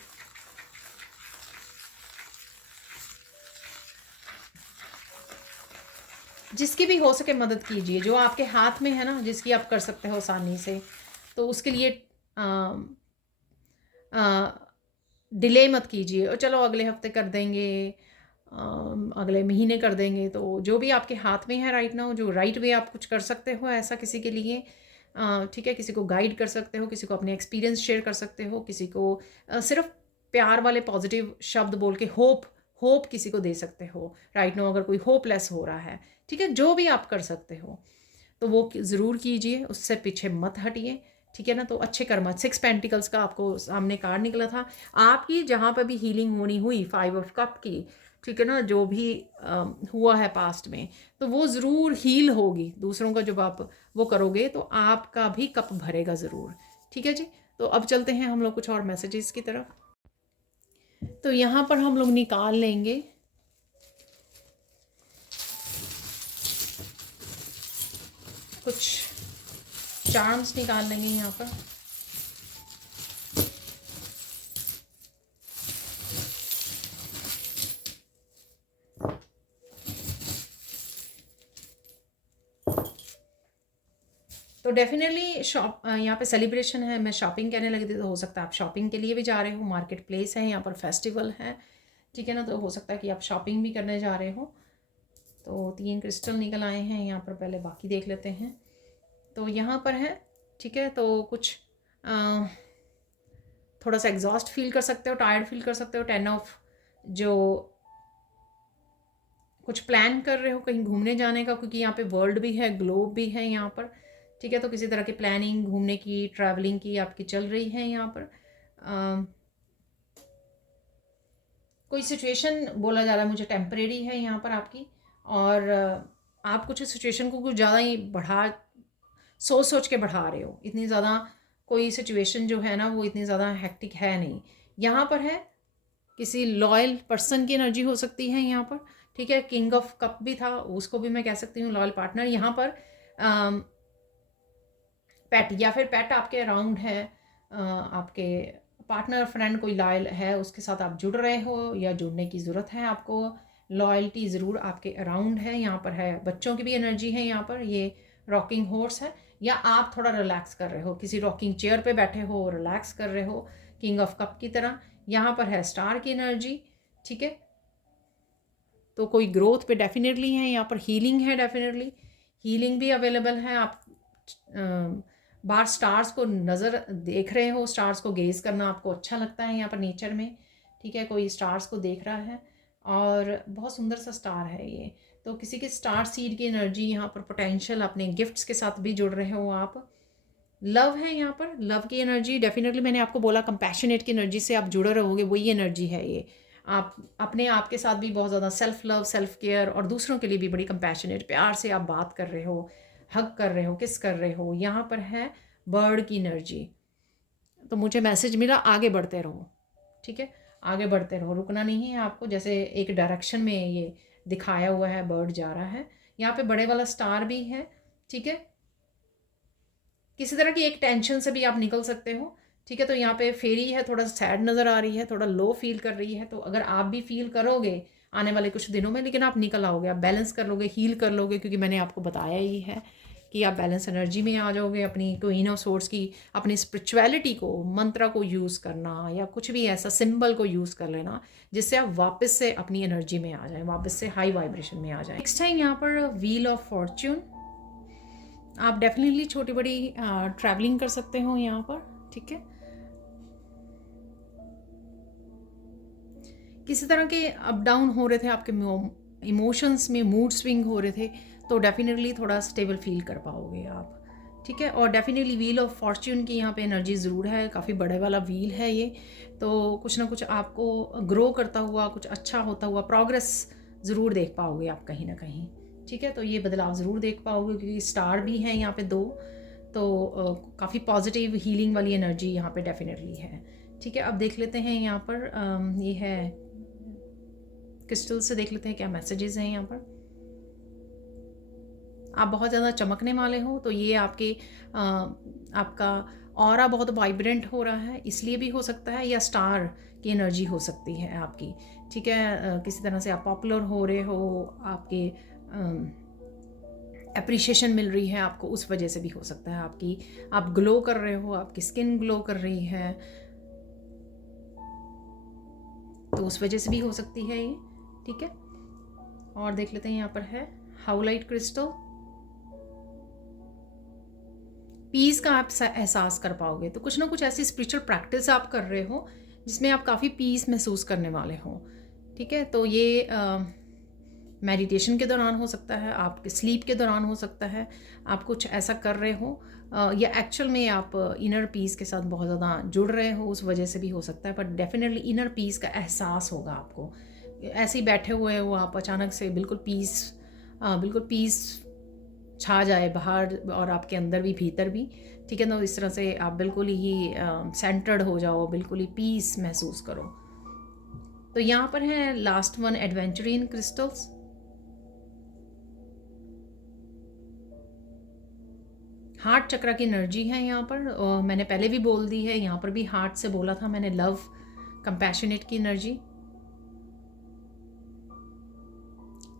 जिसकी भी हो सके मदद कीजिए, जो आपके हाथ में है ना, जिसकी आप कर सकते हो आसानी से, तो उसके लिए डिले मत कीजिए और चलो अगले हफ्ते कर देंगे, अगले महीने कर देंगे। तो जो भी आपके हाथ में है राइट नाउ, जो राइट वे आप कुछ कर सकते हो ऐसा किसी के लिए, ठीक है, किसी को गाइड कर सकते हो, किसी को अपने एक्सपीरियंस शेयर कर सकते हो, किसी को सिर्फ प्यार वाले पॉजिटिव शब्द बोल के होप होप किसी को दे सकते हो राइट नाउ, अगर कोई होपलेस हो रहा है, ठीक है, जो भी आप कर सकते हो तो वो ज़रूर कीजिए, उससे पीछे मत हटिए, ठीक है ना। तो अच्छे कर्म, 6 पेंटिकल्स का आपको सामने कार्ड निकला था। आपकी जहाँ पर भी हीलिंग होनी हुई 5 ऑफ कप की, ठीक है ना, जो भी हुआ है पास्ट में, तो वो ज़रूर हील होगी। दूसरों का जब आप वो करोगे तो आपका भी कप भरेगा ज़रूर, ठीक है जी। तो अब चलते हैं हम लोग कुछ और मैसेजेस की तरफ। तो यहाँ पर हम लोग निकाल लेंगे कुछ चार्म्स, निकाल लेंगे यहाँ पर। तो डेफिनेटली शॉप, यहाँ पे सेलिब्रेशन है, मैं शॉपिंग कहने लगी थी, तो हो सकता है आप शॉपिंग के लिए भी जा रहे हो, मार्केट प्लेस है यहाँ पर, फेस्टिवल है, ठीक है ना। तो हो सकता है कि आप शॉपिंग भी करने जा रहे हो। तो 3 क्रिस्टल निकल आए हैं यहाँ पर, पहले बाकी देख लेते हैं। तो यहाँ पर है, ठीक है, तो कुछ थोड़ा सा एग्जॉस्ट फील कर सकते हो, टायर्ड फील कर सकते हो। 10 ऑफ, जो कुछ प्लान कर रहे हो कहीं घूमने जाने का, क्योंकि यहाँ पे वर्ल्ड भी है, ग्लोब भी है यहाँ पर, ठीक है। तो किसी तरह की प्लानिंग घूमने की, ट्रैवलिंग की आपकी चल रही है यहाँ पर। कोई सिचुएशन बोला जा रहा है मुझे टेम्परेरी है यहाँ पर आपकी, और आप कुछ सिचुएशन को कुछ ज़्यादा ही सोच सोच के बढ़ा रहे हो। इतनी ज़्यादा कोई सिचुएशन जो है ना वो इतनी ज़्यादा हेक्टिक है नहीं। यहाँ पर है किसी लॉयल पर्सन की एनर्जी हो सकती है यहाँ पर, ठीक है। किंग ऑफ कप भी था, उसको भी मैं कह सकती हूँ लॉयल पार्टनर। यहाँ पर पेट, या फिर पेट आपके अराउंड है, आपके पार्टनर फ्रेंड कोई लॉयल है, उसके साथ आप जुड़ रहे हो या जुड़ने की ज़रूरत है आपको। लॉयल्टी ज़रूर आपके अराउंड है। यहाँ पर है बच्चों की भी एनर्जी है यहाँ पर, ये रॉकिंग हॉर्स है, या आप थोड़ा रिलैक्स कर रहे हो, किसी रॉकिंग चेयर पे बैठे हो, रिलैक्स कर रहे हो, किंग ऑफ कप की तरह। यहाँ पर है स्टार की एनर्जी, ठीक है। तो कोई ग्रोथ पे डेफिनेटली है, यहाँ पर हीलिंग है, डेफिनेटली हीलिंग भी अवेलेबल है। आप बाहर स्टार्स को नज़र देख रहे हो, स्टार्स को गेज करना आपको अच्छा लगता है यहाँ पर नेचर में, ठीक है। कोई स्टार्स को देख रहा है और बहुत सुंदर सा स्टार है ये। तो किसी के स्टार सीड की एनर्जी यहाँ पर, पोटेंशियल, अपने गिफ्ट्स के साथ भी जुड़ रहे हो आप। लव है यहाँ पर, लव की एनर्जी डेफिनेटली, मैंने आपको बोला कंपैशनेट की एनर्जी से आप जुड़े रहोगे, वही एनर्जी है ये। आप अपने आप के साथ भी बहुत ज़्यादा सेल्फ लव, सेल्फ केयर, और दूसरों के लिए भी बड़ी कंपैशनेट, प्यार से आप बात कर रहे हो, हग कर रहे हो, किस कर रहे हो। यहाँ पर है बर्ड की एनर्जी। तो मुझे मैसेज मिला, आगे बढ़ते रहो, ठीक है, आगे बढ़ते रहो, रुकना नहीं है आपको। जैसे एक डायरेक्शन में ये दिखाया हुआ है, बर्ड जा रहा है। यहाँ पे बड़े वाला स्टार भी है, ठीक है। किसी तरह की एक टेंशन से भी आप निकल सकते हो, ठीक है। तो यहाँ पे फेरी है, थोड़ा सैड नज़र आ रही है, थोड़ा लो फील कर रही है। तो अगर आप भी फील करोगे आने वाले कुछ दिनों में, लेकिन आप निकल आओगे, आप बैलेंस कर लोगे, हील कर लोगे, क्योंकि मैंने आपको बताया ही है कि आप बैलेंस एनर्जी में आ जाओगे। अपनी क्वीन ऑफ सोर्ड्स की, अपनी स्पिरिचुअलिटी को, मंत्रा को यूज़ करना, या कुछ भी ऐसा सिंबल को यूज़ कर लेना जिससे आप वापस से अपनी एनर्जी में आ जाएं, वापस से हाई वाइब्रेशन में आ जाएं। नेक्स्ट है यहाँ पर व्हील ऑफ फॉर्च्यून। आप डेफिनेटली छोटी बड़ी ट्रैवलिंग कर सकते हो यहाँ पर, ठीक है। किसी तरह के अप डाउन हो रहे थे आपके इमोशंस में, मूड स्विंग हो रहे थे, तो डेफिनेटली थोड़ा स्टेबल फील कर पाओगे आप, ठीक है। और डेफिनेटली व्हील ऑफ फॉर्च्यून की यहाँ पे एनर्जी ज़रूर है, काफ़ी बड़े वाला व्हील है ये। तो कुछ ना कुछ आपको ग्रो करता हुआ, कुछ अच्छा होता हुआ, प्रोग्रेस ज़रूर देख पाओगे आप कहीं ना कहीं, ठीक है। तो ये बदलाव ज़रूर देख पाओगे, क्योंकि स्टार भी है यहाँ पे 2, तो काफ़ी पॉजिटिव हीलिंग वाली एनर्जी यहाँ पे डेफिनेटली है, ठीक है। अब देख लेते हैं यहाँ पर ये है क्रिस्टल से, देख लेते हैं क्या मैसेजेस हैं यहाँ पर। आप बहुत ज़्यादा चमकने वाले हो, तो ये आपका ऑरा बहुत वाइब्रेंट हो रहा है, इसलिए भी हो सकता है, या स्टार की एनर्जी हो सकती है आपकी, ठीक है। किसी तरह से आप पॉपुलर हो रहे हो, आपके अप्रिशिएशन मिल रही है आपको, उस वजह से भी हो सकता है। आप ग्लो कर रहे हो, आपकी स्किन ग्लो कर रही है, तो उस वजह से भी हो सकती है ये, ठीक है। और देख लेते हैं यहाँ पर है हाउलाइट क्रिस्टल। पीस का आप एहसास कर पाओगे, तो कुछ ना कुछ ऐसी स्पिरिचुअल प्रैक्टिस आप कर रहे हो जिसमें आप काफ़ी पीस महसूस करने वाले हो, ठीक है। तो ये मेडिटेशन के दौरान हो सकता है, आपके स्लीप के दौरान हो सकता है, आप कुछ ऐसा कर रहे हो, या एक्चुअल में आप इनर पीस के साथ बहुत ज़्यादा जुड़ रहे हो, उस वजह से भी हो सकता है। पर डेफिनेटली इनर पीस का एहसास होगा आपको। ऐसे ही बैठे हुए हो आप, अचानक से बिल्कुल पीस छा जाए बाहर और आपके अंदर भी, भीतर भी, ठीक है। तो इस तरह से आप बिल्कुल ही सेंटर्ड हो जाओ, बिल्कुल ही पीस महसूस करो। तो यहाँ पर है लास्ट वन, एडवेंचरिन क्रिस्टल्स। हार्ट चक्र की एनर्जी है यहाँ पर, और मैंने पहले भी बोल दी है, यहाँ पर भी हार्ट से बोला था मैंने, लव, कंपैशनेट की एनर्जी।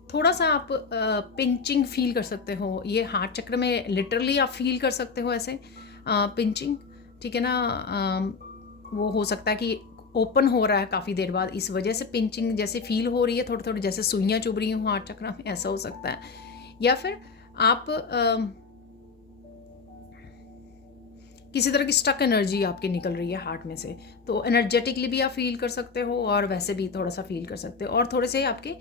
थोड़ा सा आप पिंचिंग फील कर सकते हो, ये हार्ट चक्र में लिटरली आप फील कर सकते हो ऐसे पिंचिंग, ठीक है ना। वो हो सकता है कि ओपन हो रहा है काफ़ी देर बाद, इस वजह से पिंचिंग जैसे फील हो रही है, थोड़ी थोड़ी जैसे सुइयाँ चुभ रही हूँ हार्ट चक्र में, ऐसा हो सकता है। या फिर आप किसी तरह की स्टक एनर्जी आपकी निकल रही है हार्ट में से, तो एनर्जेटिकली भी आप फील कर सकते हो, और वैसे भी थोड़ा सा फील कर सकते हो। और थोड़े से आपके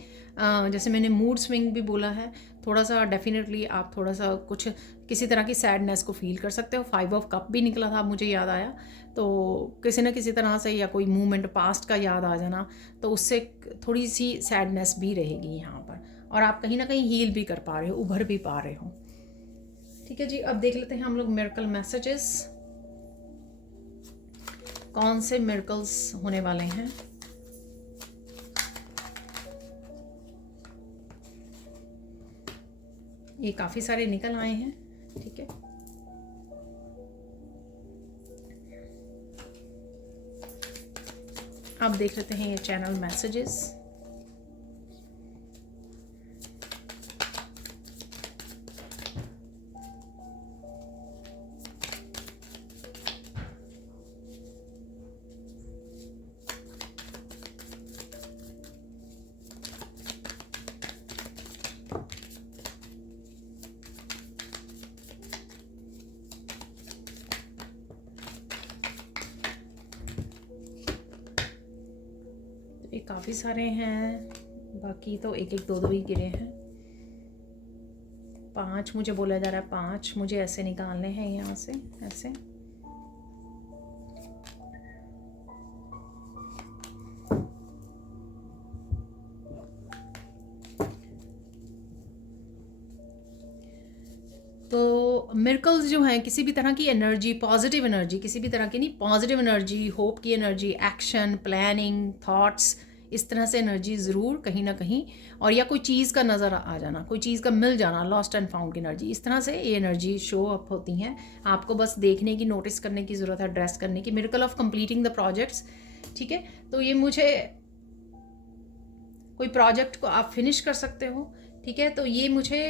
जैसे मैंने मूड स्विंग भी बोला है, थोड़ा सा डेफिनेटली आप थोड़ा सा कुछ किसी तरह की सैडनेस को फील कर सकते हो। 5 ऑफ कप भी निकला था, मुझे याद आया, तो किसी न किसी तरह से, या कोई मूवमेंट पास्ट का याद आ जाना, तो उससे थोड़ी सी सैडनेस भी रहेगी यहाँ पर, और आप कहीं ना कहीं हील भी कर पा रहे हो, उभर भी पा रहे हो, ठीक है जी। अब देख लेते हैं हम लोग मिरेकल मैसेजेस, कौन से मिरेकल्स होने वाले हैं। ये काफ़ी सारे निकल आए हैं, ठीक है। अब देख लेते हैं ये चैनल मैसेजेस। काफ़ी सारे हैं, बाकी तो एक एक दो दो ही गिरे हैं। 5 मुझे बोला जा रहा है, 5 मुझे ऐसे निकालने हैं यहाँ से, ऐसे। तो मिरेकल्स जो हैं, किसी भी तरह की एनर्जी, पॉजिटिव एनर्जी, किसी भी तरह की नहीं, पॉजिटिव एनर्जी, होप की एनर्जी, एक्शन, प्लानिंग, थॉट्स, इस तरह से एनर्जी ज़रूर कहीं ना कहीं, और या कोई चीज़ का नज़र आ जाना, कोई चीज़ का मिल जाना, लॉस्ट एंड फाउंड की एनर्जी, इस तरह से ये एनर्जी शो अप होती हैं। आपको बस देखने की, नोटिस करने की ज़रूरत है, ड्रेस करने की। Miracle of completing the projects, ठीक है। तो ये मुझे कोई प्रोजेक्ट को आप फिनिश कर सकते हो, ठीक है। तो ये मुझे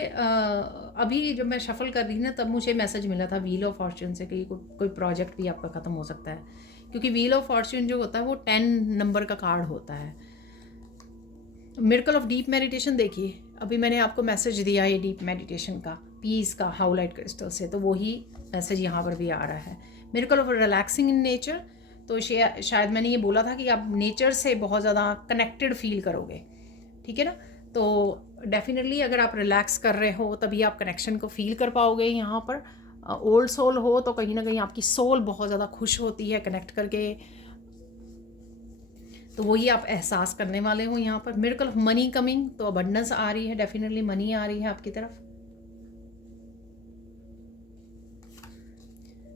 अभी जब मैं शफल कर रही थी ना, तब मुझे मैसेज मिला था व्हील ऑफ फॉर्च्यून से कि कोई प्रोजेक्ट भी आपका ख़त्म हो सकता है, क्योंकि व्हील ऑफ फॉर्च्यून जो होता है वो 10 नंबर का कार्ड होता है। मिरेकल ऑफ डीप मेडिटेशन, देखिए अभी मैंने आपको मैसेज दिया ये डीप मेडिटेशन का, पीस का, हाउलाइट क्रिस्टल से, तो वही मैसेज यहाँ पर भी आ रहा है। Miracle of relaxing in nature, तो शायद मैंने ये बोला था कि आप नेचर से बहुत ज़्यादा कनेक्टेड फील करोगे, ठीक है ना। तो डेफिनेटली अगर आप रिलैक्स कर रहे हो तभी आप कनेक्शन को फील कर पाओगे। यहाँ पर ओल्ड सोल हो तो कहीं ना कहीं आपकी सोल बहुत ज़्यादा खुश होती है कनेक्ट करके, तो वही आप एहसास करने वाले हो यहाँ पर। मिरेकल ऑफ मनी कमिंग, तो अबंडेंस आ रही है, डेफिनेटली मनी आ रही है आपकी तरफ।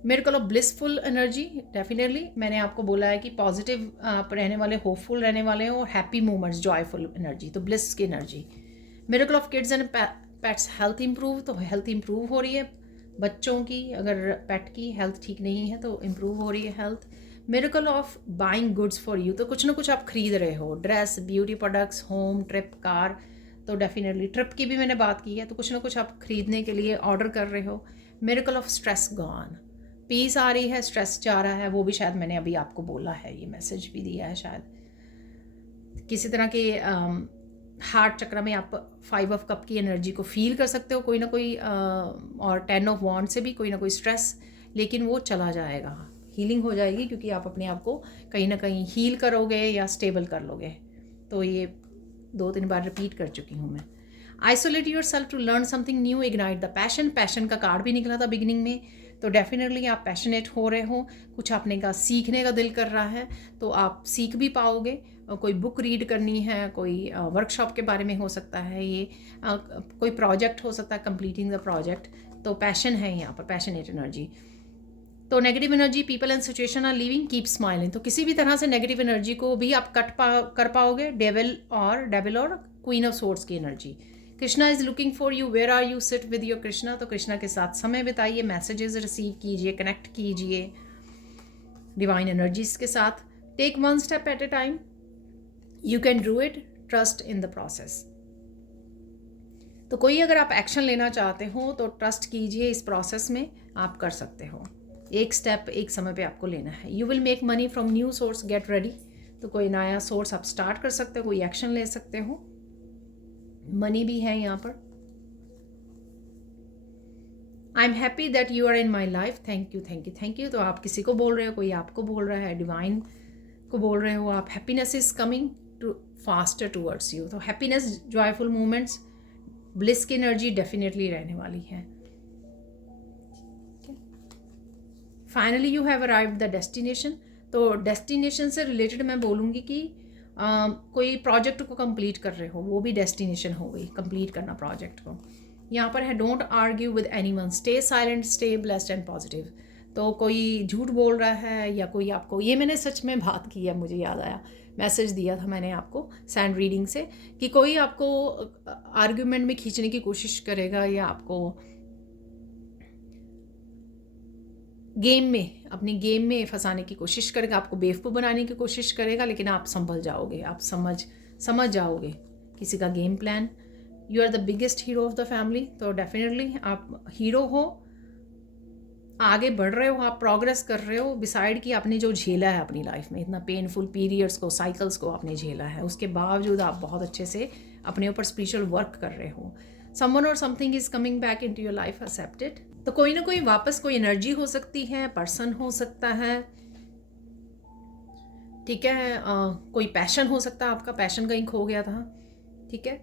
Miracle of blissful energy, definitely मैंने आपको बोला है कि पॉजिटिव आप रहने वाले, होपफुल रहने वाले हो, और हैप्पी मोमेंट्स, जॉयफुल एनर्जी, तो ब्लिस की energy. Miracle of kids and pets health improve, तो हेल्थ इंप्रूव हो रही है बच्चों की, अगर पेट की हेल्थ ठीक नहीं है तो इंप्रूव हो रही है health. Miracle of buying goods for you, तो कुछ ना कुछ आप खरीद रहे हो, dress, beauty products, home, trip, car, तो डेफिनेटली ट्रिप की भी मैंने बात की है, तो कुछ ना कुछ आप खरीदने के लिए ऑर्डर कर रहे हो। Miracle of stress gone, peace आ रही है, स्ट्रेस जा रहा है, वो भी शायद मैंने अभी आपको बोला है, ये मैसेज भी दिया है शायद। किसी तरह के हार्ट चक्र में आप 5 ऑफ कप की एनर्जी को फील कर सकते हो, कोई ना कोई, और 10 ऑफ वॉन्ड से भी कोई ना कोई स्ट्रेस, लेकिन वो चला जाएगा, हीलिंग हो जाएगी, क्योंकि आप अपने आप को कहीं ना कहीं हील करोगे या स्टेबल कर लोगे। तो ये 2-3 बार रिपीट कर चुकी हूँ मैं। Isolate yourself to learn something new, ignite the passion, passion का कार्ड भी निकला था बिगिनिंग में, तो डेफिनेटली आप पैशनेट हो रहे हो, कुछ आपने का सीखने का दिल कर रहा है, तो आप सीख भी पाओगे। कोई बुक रीड करनी है, कोई वर्कशॉप के बारे में हो सकता है, ये कोई प्रोजेक्ट हो सकता है, कंप्लीटिंग द प्रोजेक्ट, तो पैशन है यहाँ पर, पैशनेट एनर्जी। तो negative energy, people and situation are living, keep smiling, तो किसी भी तरह से नेगेटिव एनर्जी को भी आप कर पाओगे। डेविल और क्वीन ऑफ सोर्ड्स की energy. Krishna is looking for you, where are you, sit with your Krishna, तो कृष्णा के साथ समय बिताइए, मैसेजेस रिसीव कीजिए, कनेक्ट कीजिए डिवाइन एनर्जीज के साथ। Take one step at a time, you can do it, trust in the process. तो कोई अगर आप एक्शन लेना चाहते हो तो ट्रस्ट कीजिए, इस प्रोसेस में आप कर सकते हो, एक स्टेप एक समय पे आपको लेना है। You will make money from new source, get ready, तो कोई नया सोर्स आप स्टार्ट कर सकते हो, कोई एक्शन ले सकते हो, मनी भी है यहाँ पर। I am happy that you are in my life, thank you thank you thank you, तो आप किसी को बोल रहे हो, कोई आपको बोल रहा है, डिवाइन को बोल रहे हो आप। Happiness is coming to faster towards you, तो हैप्पीनेस, जॉयफुल मोमेंट्स, ब्लिस की एनर्जी डेफिनेटली रहने वाली है। Finally you have arrived the destination, तो डेस्टिनेशन से रिलेटेड मैं बोलूँगी कि कोई प्रोजेक्ट को कंप्लीट कर रहे हो, वो भी डेस्टिनेशन हो गई, कंप्लीट करना प्रोजेक्ट को। यहाँ पर है don't argue with anyone, stay silent, stay blessed and positive, तो कोई झूठ बोल रहा है या कोई आपको, ये मैंने सच में बात की है, मुझे याद आया, मैसेज दिया था मैंने आपको सैंड रीडिंग से, कि कोई आपको आर्ग्यूमेंट में खींचने की कोशिश करेगा या आपको गेम में, अपनी गेम में फंसाने की कोशिश करेगा, आपको बेवकूफ़ बनाने की कोशिश करेगा, लेकिन आप संभल जाओगे, आप समझ जाओगे किसी का game plan. You are the biggest hero of the family, तो डेफिनेटली आप हीरो हो, आगे बढ़ रहे हो, आप प्रोग्रेस कर रहे हो, बिसाइड कि आपने जो झेला है अपनी लाइफ में, इतना पेनफुल पीरियड्स को, साइकिल्स को आपने झेला है, उसके बावजूद आप बहुत अच्छे से अपने ऊपर स्पिरिचुअल वर्क कर रहे हो। समवन और something is coming back into your life, accept it, तो कोई ना कोई वापस, कोई एनर्जी हो सकती है, पर्सन हो सकता है, ठीक है। कोई पैशन हो सकता है, आपका पैशन कहीं खो गया था, ठीक है,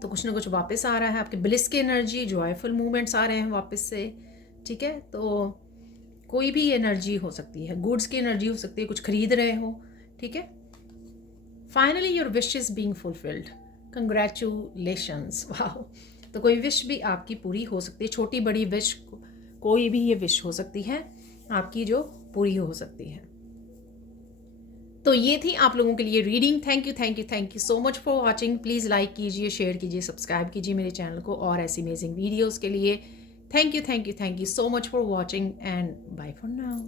तो कुछ ना कुछ वापस आ रहा है। आपके ब्लिस की एनर्जी, जॉयफुल मूवमेंट्स आ रहे हैं वापस से, ठीक है। तो कोई भी एनर्जी हो सकती है, गुड्स की एनर्जी हो सकती है, कुछ खरीद रहे हो, ठीक है। Finally your wish is being fulfilled, congratulations, वाह। तो कोई विश भी आपकी पूरी हो सकती है, छोटी बड़ी विश, कोई भी ये विश हो सकती है आपकी जो पूरी हो सकती है। तो ये थी आप लोगों के लिए reading. Thank you thank you thank you so much for watching. Please like कीजिए, शेयर कीजिए, सब्सक्राइब कीजिए मेरे चैनल को और ऐसी अमेजिंग वीडियोज़ के लिए। Thank you so much for watching and bye for now.